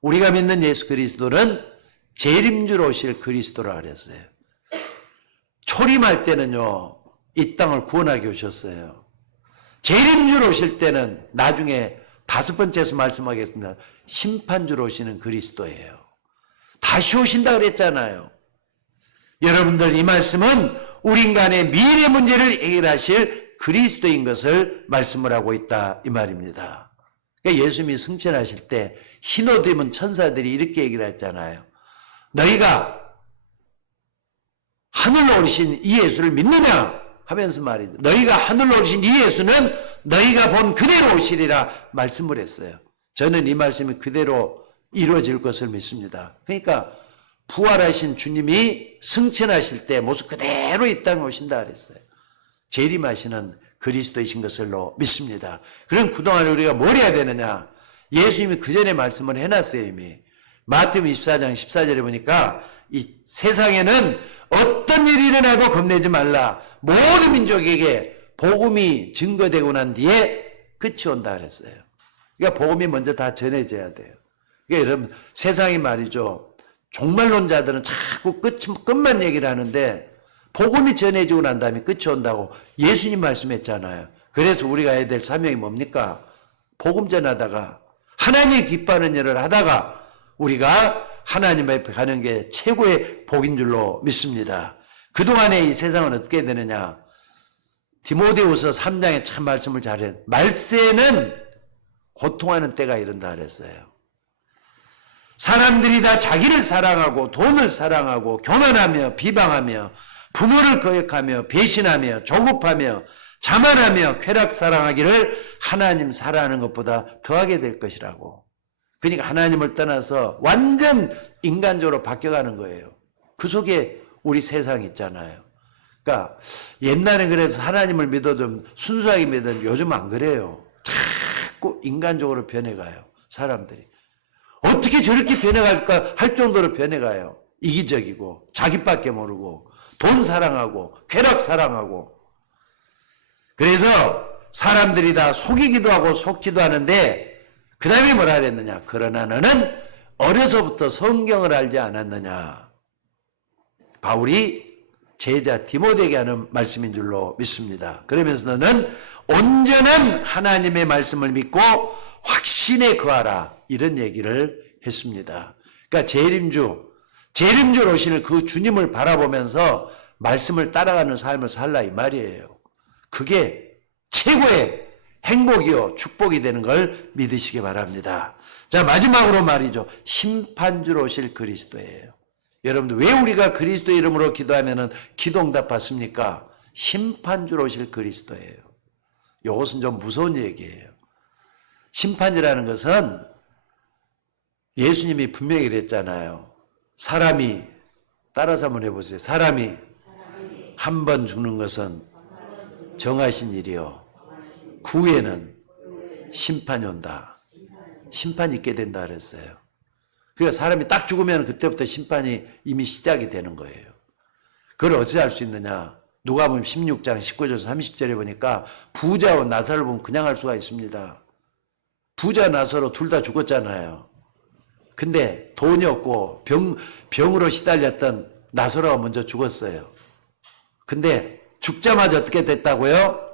우리가 믿는 예수 그리스도는 재림주로 오실 그리스도라 그랬어요. 초림할 때는요, 이 땅을 구원하게 오셨어요. 재림주로 오실 때는 나중에 다섯 번째에서 말씀하겠습니다. 심판주로 오시는 그리스도예요. 다시 오신다 그랬잖아요. 여러분들 이 말씀은 우리 인간의 미래 문제를 해결하실 그리스도인 것을 말씀을 하고 있다 이 말입니다. 그러니까 예수님이 승천하실 때 흰옷 입은 천사들이 이렇게 얘기를 했잖아요. 너희가 하늘로 오르신 이 예수를 믿느냐 하면서 말이죠. 너희가 하늘로 오르신 이 예수는 너희가 본 그대로 오시리라 말씀을 했어요. 저는 이 말씀이 그대로 이루어질 것을 믿습니다. 그러니까 부활하신 주님이 승천하실 때 모습 그대로 이 땅에 오신다 그랬어요. 재림하시는 그리스도이신 것을로 믿습니다. 그럼 그동안 우리가 뭘 해야 되느냐? 예수님이 그 전에 말씀을 해놨어요. 이미 마태복음 24장 14절에 보니까 이 세상에는 어떤 일이 일어나도 겁내지 말라. 모든 민족에게 복음이 증거되고 난 뒤에 끝이 온다 그랬어요. 그러니까 복음이 먼저 다 전해져야 돼요. 그러니까 여러분 세상이 말이죠. 종말론자들은 자꾸 끝만 얘기를 하는데 복음이 전해지고 난 다음에 끝이 온다고 예수님 말씀했잖아요. 그래서 우리가 해야 될 사명이 뭡니까? 복음 전하다가 하나님 기뻐하는 일을 하다가 우리가 하나님 앞에 가는 게 최고의 복인 줄로 믿습니다. 그동안에 이 세상은 어떻게 되느냐? 디모데후서 3장에 참 말씀을 잘해. 말세는 고통하는 때가 이른다 그랬어요. 사람들이 다 자기를 사랑하고 돈을 사랑하고 교만하며 비방하며 부모를 거역하며 배신하며 조급하며 자만하며 쾌락 사랑하기를 하나님 사랑하는 것보다 더하게 될 것이라고. 그러니까 하나님을 떠나서 완전 인간적으로 바뀌어가는 거예요. 그 속에 우리 세상이 있잖아요. 그러니까 옛날에 그래서 하나님을 믿어도 순수하게 믿어도 요즘 안 그래요. 자꾸 인간적으로 변해가요. 사람들이. 어떻게 저렇게 변해갈까 할 정도로 변해가요. 이기적이고 자기밖에 모르고 돈 사랑하고 쾌락 사랑하고. 그래서 사람들이 다 속이기도 하고 속기도 하는데 그 다음에 뭐라 그랬느냐. 그러나 너는 어려서부터 성경을 알지 않았느냐. 바울이 제자 디모데에게 하는 말씀인 줄로 믿습니다. 그러면서 너는 온전한 하나님의 말씀을 믿고 확신에 거하라. 이런 얘기를 했습니다. 그러니까 재림주로 오시는 그 주님을 바라보면서 말씀을 따라가는 삶을 살라 이 말이에요. 그게 최고의 행복이요 축복이 되는 걸 믿으시기 바랍니다. 자, 마지막으로 말이죠. 심판주로 오실 그리스도예요. 여러분들 왜 우리가 그리스도 이름으로 기도하면은 기도응답 받습니까? 심판주로 오실 그리스도예요. 이것은 좀 무서운 얘기예요. 심판이라는 것은 예수님이 분명히 그랬잖아요. 사람이 따라서 한번 해보세요. 사람이 한 번 죽는 것은 정하신 일이요. 그 후에는 심판이 온다. 심판이 있게 된다 그랬어요. 그러니까 사람이 딱 죽으면 그때부터 심판이 이미 시작이 되는 거예요. 그걸 어찌 할 수 있느냐? 누가복음 16장 19절 30절에 보니까 부자와 나사로를 보면 그냥 할 수가 있습니다. 부자 나사로 둘 다 죽었잖아요. 근데 돈이 없고 병으로 시달렸던 나사로가 먼저 죽었어요. 근데 죽자마자 어떻게 됐다고요?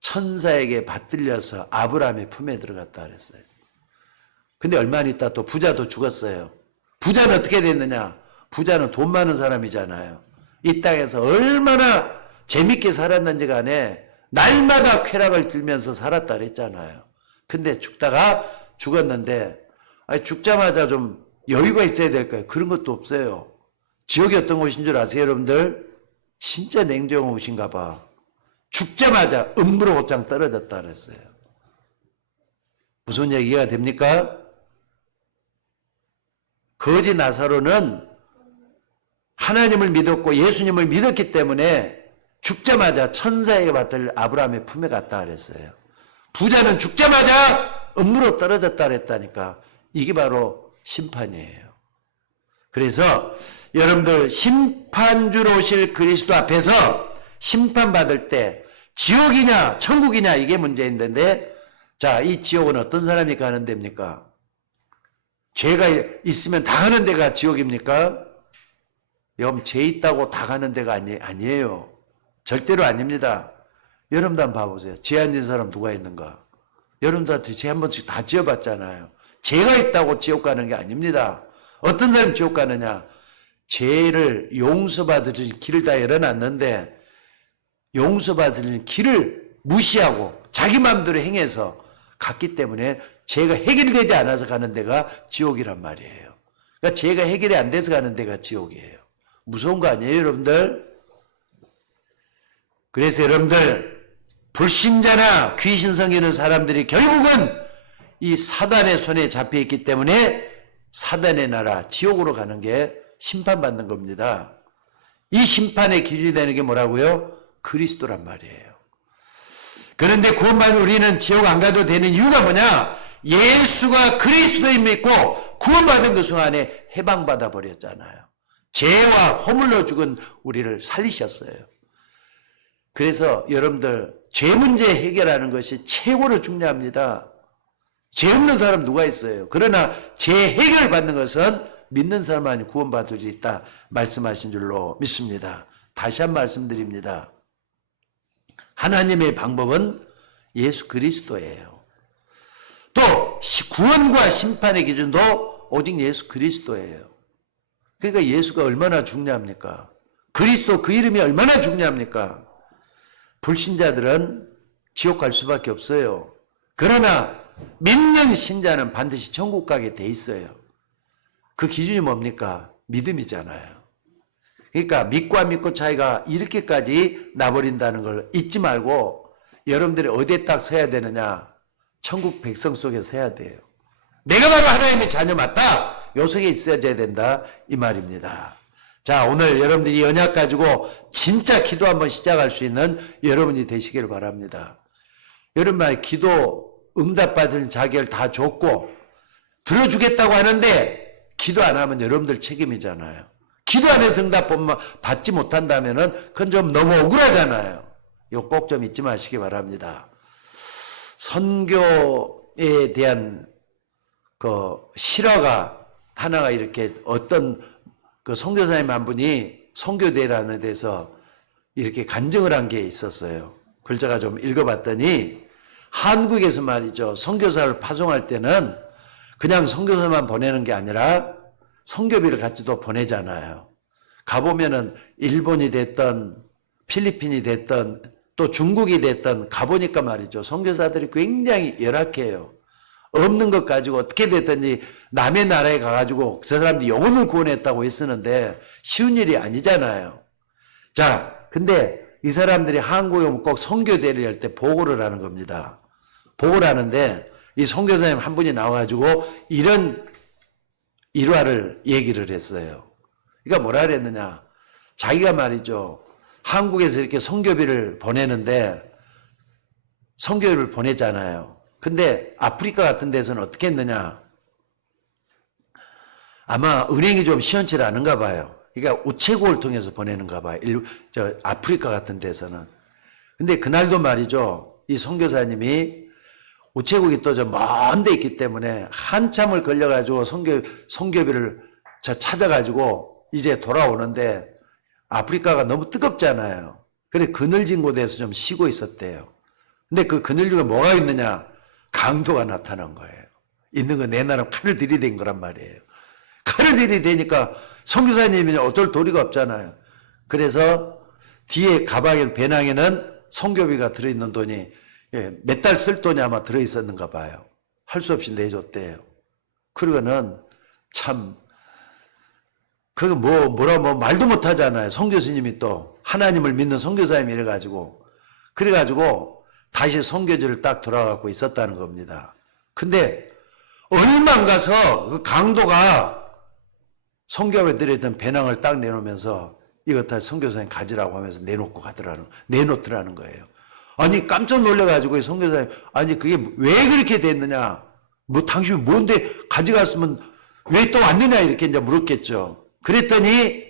천사에게 받들려서 아브라함의 품에 들어갔다 그랬어요. 근데 얼마 있다 또 부자도 죽었어요. 부자는 어떻게 됐느냐? 부자는 돈 많은 사람이잖아요. 이 땅에서 얼마나 재밌게 살았는지 간에 날마다 쾌락을 들면서 살았다 그랬잖아요. 근데 죽다가 죽었는데 아니 죽자마자 좀 여유가 있어야 될까요? 그런 것도 없어요. 지옥이 어떤 곳인 줄 아세요, 여러분들? 진짜 냉정한 곳인가 봐. 죽자마자 음부로 곧장 떨어졌다 그랬어요. 무슨 얘기가 됩니까? 거지 나사로는 하나님을 믿었고 예수님을 믿었기 때문에 죽자마자 천사에게 받들 아브라함의 품에 갔다 그랬어요. 부자는 죽자마자 음부로 떨어졌다 그랬다니까. 이게 바로 심판이에요. 그래서 여러분들 심판주로 오실 그리스도 앞에서 심판받을 때 지옥이냐 천국이냐 이게 문제인데, 자, 이 지옥은 어떤 사람이 가는 데입니까? 죄가 있으면 다 가는 데가 지옥입니까? 여러분, 죄 있다고 다 가는 데가 아니에요. 절대로 아닙니다. 여러분도 한번 봐보세요. 죄 안 지은 사람 누가 있는가? 여러분들한테 죄 한 번씩 다 지어봤잖아요. 죄가 있다고 지옥 가는 게 아닙니다. 어떤 사람이 지옥 가느냐? 죄를 용서받으는 길을 다 열어놨는데 용서받으는 길을 무시하고 자기 마음대로 행해서 갔기 때문에 죄가 해결되지 않아서 가는 데가 지옥이란 말이에요. 그러니까 죄가 해결이 안 돼서 가는 데가 지옥이에요. 무서운 거 아니에요, 여러분들? 그래서 여러분들, 불신자나 귀신 섬기는 사람들이 결국은 이 사단의 손에 잡혀있기 때문에 사단의 나라, 지옥으로 가는 게 심판받는 겁니다. 이 심판의 기준이 되는 게 뭐라고요? 그리스도란 말이에요. 그런데 구원받은 우리는 지옥 안 가도 되는 이유가 뭐냐? 예수가 그리스도인 믿고 구원받은 그 순간에 해방받아 버렸잖아요. 죄와 허물로 죽은 우리를 살리셨어요. 그래서 여러분들, 죄 문제 해결하는 것이 최고로 중요합니다. 죄 없는 사람 누가 있어요? 그러나 죄 해결받는 것은 믿는 사람만이 구원받을 수 있다 말씀하신 줄로 믿습니다. 다시 한 말씀드립니다. 하나님의 방법은 예수 그리스도예요. 또 구원과 심판의 기준도 오직 예수 그리스도예요. 그러니까 예수가 얼마나 중요합니까? 그리스도 그 이름이 얼마나 중요합니까? 불신자들은 지옥 갈 수밖에 없어요. 그러나 믿는 신자는 반드시 천국 가게 돼 있어요. 그 기준이 뭡니까? 믿음이잖아요. 그러니까 믿고 안 믿고 차이가 이렇게까지 나버린다는 걸 잊지 말고 여러분들이 어디에 딱 서야 되느냐? 천국 백성 속에 서야 돼요. 내가 바로 하나님의 자녀 맞다. 요 속에 있어야 된다 이 말입니다. 자, 오늘 여러분들이 언약 가지고 진짜 기도 한번 시작할 수 있는 여러분이 되시기를 바랍니다. 여러분, 기도 응답받을 자격을 다 줬고 들어주겠다고 하는데 기도 안 하면 여러분들 책임이잖아요. 기도 안 해서 응답 받지 못한다면 그건 좀 너무 억울하잖아요. 이거 꼭 좀 잊지 마시기 바랍니다. 선교에 대한 그 실화가 하나가 이렇게 어떤 그 선교사님 한 분이 선교대라는 데서 이렇게 간증을 한 게 있었어요. 그걸 제가 좀 읽어봤더니 한국에서 말이죠. 선교사를 파송할 때는 그냥 선교사만 보내는 게 아니라 선교비를 같이 또 보내잖아요. 가보면은 일본이 됐던 필리핀이 됐던 또 중국이 됐던 가보니까 말이죠. 선교사들이 굉장히 열악해요. 없는 것 가지고 어떻게 됐든지 남의 나라에 가가지고 저 사람들이 영혼을 구원했다고 했었는데 쉬운 일이 아니잖아요. 자, 근데 이 사람들이 한국에 오면 꼭 선교대를 할 때 보고를 하는 겁니다. 보고를 하는데 이 선교사님 한 분이 나와가지고 이런 일화를 얘기를 했어요. 그러니까 뭐라 그랬느냐. 자기가 말이죠. 한국에서 이렇게 선교비를 보내는데 선교비를 보내잖아요. 근데 아프리카 같은 데서는 어떻게 했느냐. 아마 은행이 좀 시원치 않은가 봐요. 그러니까 우체국을 통해서 보내는가 봐요. 아프리카 같은 데서는. 근데 그날도 말이죠. 이 선교사님이 우체국이 또 좀 먼 데 있기 때문에 한참을 걸려가지고 선교비를 찾아가지고 이제 돌아오는데 아프리카가 너무 뜨겁잖아요. 그래 그늘진 곳에서 좀 쉬고 있었대요. 근데 그 그늘중에 뭐가 있느냐? 강도가 나타난 거예요. 있는 거 내놔라 칼을 들이댄 거란 말이에요. 칼을 들이대니까 선교사님이 어떨 도리가 없잖아요. 그래서 뒤에 가방에 배낭에는 선교비가 들어있는 돈이 몇 달 쓸 돈이 아마 들어있었는가 봐요. 할 수 없이 내줬대요. 그러고는 참 그거 뭐라 말도 못 하잖아요. 선교사님이 또 하나님을 믿는 선교사님이 이래가지고 그래가지고 다시 선교지를 딱 돌아가고 있었다는 겁니다. 근데 얼마 안 가서 그 강도가 선교에 들여있던 배낭을 딱 내놓으면서 이거 다 선교사님 가지라고 하면서 내놓더라는 거예요. 아니 깜짝 놀래가지고 선교사님 아니 그게 왜 그렇게 됐느냐? 뭐 당신이 뭔데 가져갔으면 왜 또 왔느냐 이렇게 이제 물었겠죠. 그랬더니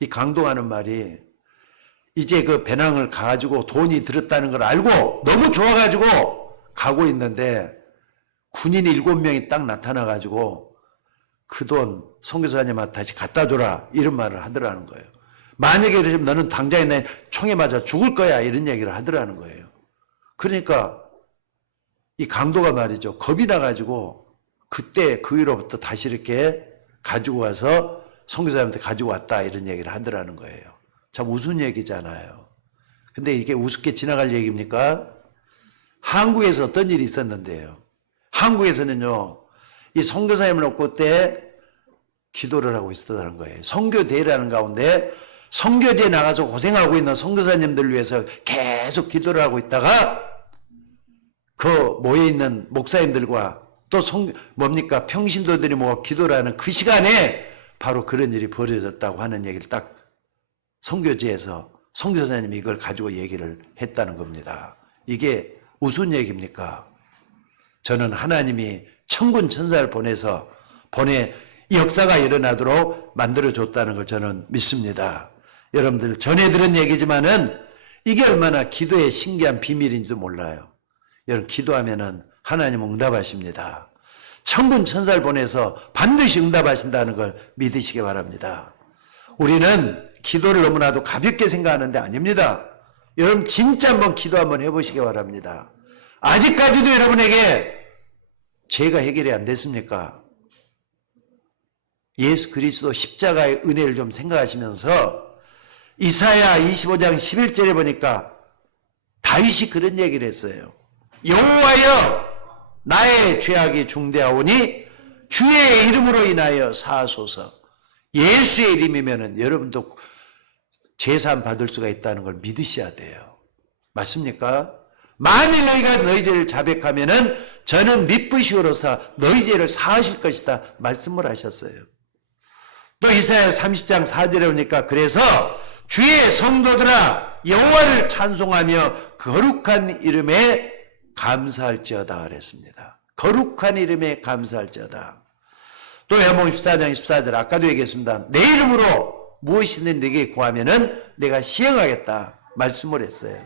이 강도가 하는 말이 이제 그 배낭을 가지고 돈이 들었다는 걸 알고 너무 좋아가지고 가고 있는데 군인 7명이 딱 나타나가지고 그 돈 선교사님한테 다시 갖다 줘라 이런 말을 하더라는 거예요. 만약에 그러면 너는 당장에 내 총에 맞아 죽을 거야 이런 얘기를 하더라는 거예요. 그러니까 이 강도가 말이죠. 겁이 나가지고 그때 그 위로부터 다시 이렇게 가지고 와서 선교사님한테 가지고 왔다 이런 얘기를 하더라는 거예요. 참 우스운 얘기잖아요. 근데 이게 우습게 지나갈 얘기입니까? 한국에서 어떤 일이 있었는데요. 한국에서는요. 이 선교사님을 놓고 때 기도를 하고 있었다는 거예요. 선교대회라는 가운데 선교지에 나가서 고생하고 있는 선교사님들을 위해서 계속 기도를 하고 있다가 그 모여있는 목사님들과 또 평신도들이 모여 기도를 하는 그 시간에 바로 그런 일이 벌어졌다고 하는 얘기를 딱 선교지에서 선교사님이 이걸 가지고 얘기를 했다는 겁니다. 이게 우스운 얘기입니까? 저는 하나님이 천군 천사를 보내 역사가 일어나도록 만들어줬다는 걸 저는 믿습니다. 여러분들 전에 들은 얘기지만은 이게 얼마나 기도의 신기한 비밀인지도 몰라요. 여러분 기도하면은 하나님 응답하십니다. 천군 천사를 보내서 반드시 응답하신다는 걸 믿으시기 바랍니다. 우리는 기도를 너무나도 가볍게 생각하는 데 아닙니다. 여러분 진짜 한번 기도 한번 해보시기 바랍니다. 아직까지도 여러분에게 죄가 해결이 안 됐습니까? 예수 그리스도 십자가의 은혜를 좀 생각하시면서 이사야 25장 11절에 보니까 다윗이 그런 얘기를 했어요. 여호와여 나의 죄악이 중대하오니 주의 이름으로 인하여 사하소서. 예수의 이름이면은 여러분도 제사함 받을 수가 있다는 걸 믿으셔야 돼요. 맞습니까? 만일 너희가 너희 죄를 자백하면은 저는 미쁘시오로서 너희 죄를 사하실 것이다 말씀을 하셨어요. 또 이사야 30장 4절에 보니까 그래서 주의 성도들아 여호와를 찬송하며 거룩한 이름에 감사할지어다 그랬습니다. 거룩한 이름에 감사할지어다. 또 야고보 14장 14절 아까도 얘기했습니다. 내 이름으로 무엇이든 내게 구하면은 내가 시행하겠다 말씀을 했어요.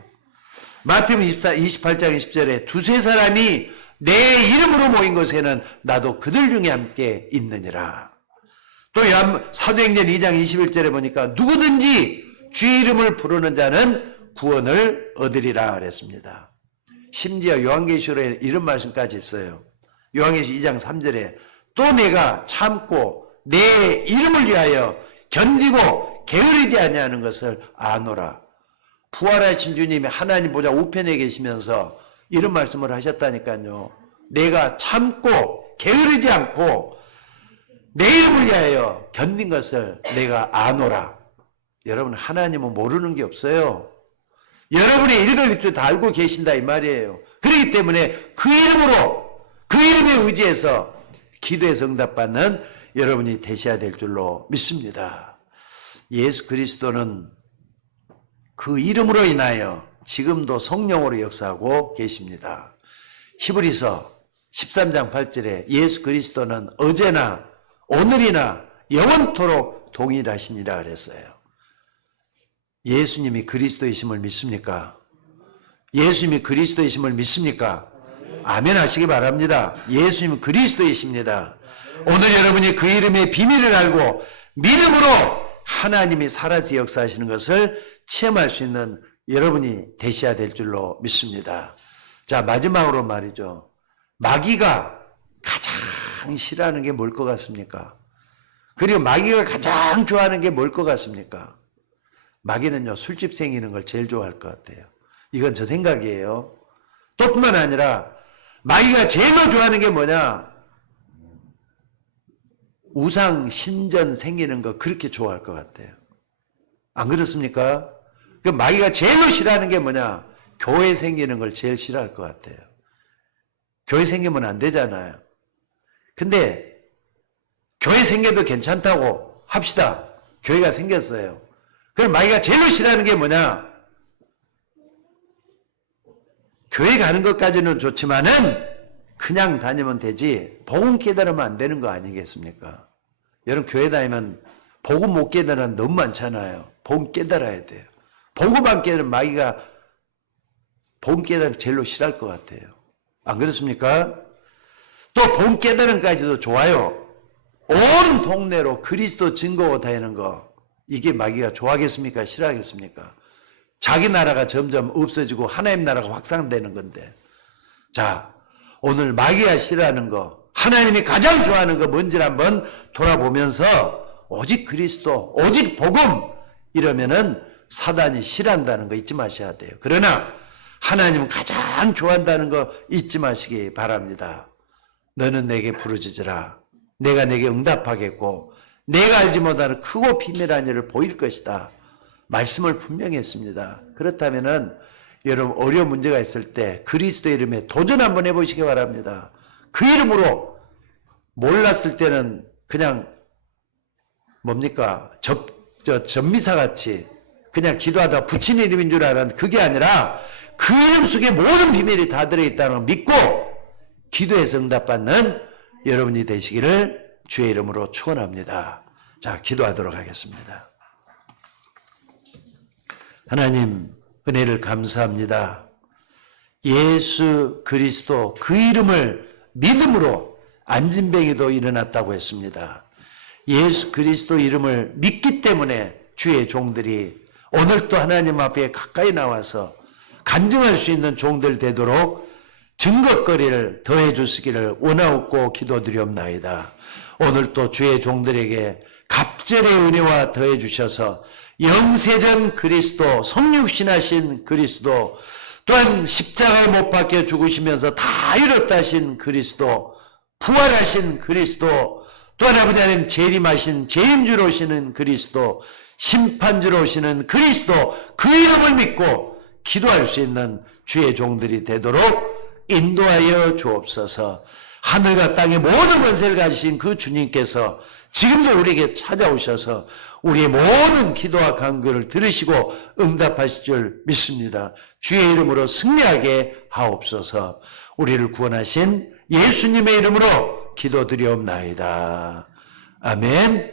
마태복음 28장 20절에 두세 사람이 내 이름으로 모인 곳에는 나도 그들 중에 함께 있느니라. 또 사도행전 2장 21절에 보니까 누구든지 주의 이름을 부르는 자는 구원을 얻으리라 그랬습니다. 심지어 요한계시록에 이런 말씀까지 있어요. 요한계시록 2장 3절에 또 내가 참고 내 이름을 위하여 견디고 게으르지 아니하는 것을 아노라. 부활하신 주님이 하나님 보좌 우편에 계시면서 이런 말씀을 하셨다니까요. 내가 참고 게으르지 않고 내 이름을 위하여 견딘 것을 내가 아노라. 여러분 하나님은 모르는 게 없어요. 여러분의 일거일투 다 알고 계신다 이 말이에요. 그렇기 때문에 그 이름으로 그 이름에 의지해서 기도에서 응답받는 여러분이 되셔야 될 줄로 믿습니다. 예수 그리스도는 그 이름으로 인하여 지금도 성령으로 역사하고 계십니다. 히브리서 13장 8절에 예수 그리스도는 어제나 오늘이나 영원토록 동일하시니라 그랬어요. 예수님이 그리스도이심을 믿습니까? 예수님이 그리스도이심을 믿습니까? 아멘 하시기 바랍니다. 예수님은 그리스도이십니다. 오늘 여러분이 그 이름의 비밀을 알고 믿음으로 하나님이 살아서 역사하시는 것을 체험할 수 있는 여러분이 되셔야 될 줄로 믿습니다. 자, 마지막으로 말이죠. 마귀가 가장 싫어하는 게 뭘 것 같습니까? 그리고 마귀가 가장 좋아하는 게 뭘 것 같습니까? 마귀는요, 술집 생기는 걸 제일 좋아할 것 같아요. 이건 저 생각이에요. 또 뿐만 아니라 마귀가 제일로 좋아하는 게 뭐냐? 우상 신전 생기는 거 그렇게 좋아할 것 같아요. 안 그렇습니까? 그 마귀가 제일로 싫어하는 게 뭐냐? 교회 생기는 걸 제일 싫어할 것 같아요. 교회 생기면 안 되잖아요. 근데 교회 생겨도 괜찮다고 합시다. 교회가 생겼어요. 그럼 마귀가 제일로 싫어하는 게 뭐냐? 교회 가는 것까지는 좋지만은 그냥 다니면 되지 복음 깨달으면 안 되는 거 아니겠습니까? 여러분 교회 다니면 복음 못 깨달으면 너무 많잖아요. 복음 깨달아야 돼요. 복음 안 깨달으면 마귀가 복음 깨달으면 제일로 싫어할 것 같아요. 안 그렇습니까? 또 복음 깨달음까지도 좋아요. 온 동네로 그리스도 증거하고 다니는 거 이게 마귀가 좋아하겠습니까? 싫어하겠습니까? 자기 나라가 점점 없어지고 하나님 나라가 확산되는 건데. 자, 오늘 마귀가 싫어하는 거, 하나님이 가장 좋아하는 거 뭔지를 한번 돌아보면서 오직 그리스도, 오직 복음 이러면은 사단이 싫어한다는 거 잊지 마셔야 돼요. 그러나 하나님은 가장 좋아한다는 거 잊지 마시기 바랍니다. 너는 내게 부르짖으라. 내가 내게 응답하겠고 내가 알지 못하는 크고 비밀한 일을 보일 것이다. 말씀을 분명히 했습니다. 그렇다면은 여러분 어려운 문제가 있을 때 그리스도 이름에 도전 한번 해보시기 바랍니다. 그 이름으로 몰랐을 때는 그냥 뭡니까? 전미사같이 그냥 기도하다 붙인 이름인 줄 알았는데 그게 아니라 그 이름 속에 모든 비밀이 다 들어있다는 걸 믿고 기도해서 응답받는 여러분이 되시기를 주의 이름으로 축원합니다. 자, 기도하도록 하겠습니다. 하나님 은혜를 감사합니다. 예수 그리스도 그 이름을 믿음으로 안진뱅이도 일어났다고 했습니다. 예수 그리스도 이름을 믿기 때문에 주의 종들이 오늘 또 하나님 앞에 가까이 나와서 간증할 수 있는 종들 되도록 증거거리를 더해 주시기를 원하옵고 기도드리옵나이다. 오늘 또 주의 종들에게 갑절의 은혜와 더해 주셔서 영세전 그리스도, 성육신하신 그리스도, 또한 십자가에 못 박혀 죽으시면서 다 이뤘다 하신 그리스도, 부활하신 그리스도, 또한 아버지 하나님 재림하신 재림주로 오시는 그리스도, 심판주로 오시는 그리스도, 그 이름을 믿고 기도할 수 있는 주의 종들이 되도록 인도하여 주옵소서. 하늘과 땅의 모든 권세를 가지신 그 주님께서 지금도 우리에게 찾아오셔서 우리의 모든 기도와 간구를 들으시고 응답하실 줄 믿습니다. 주의 이름으로 승리하게 하옵소서. 우리를 구원하신 예수님의 이름으로 기도드리옵나이다. 아멘.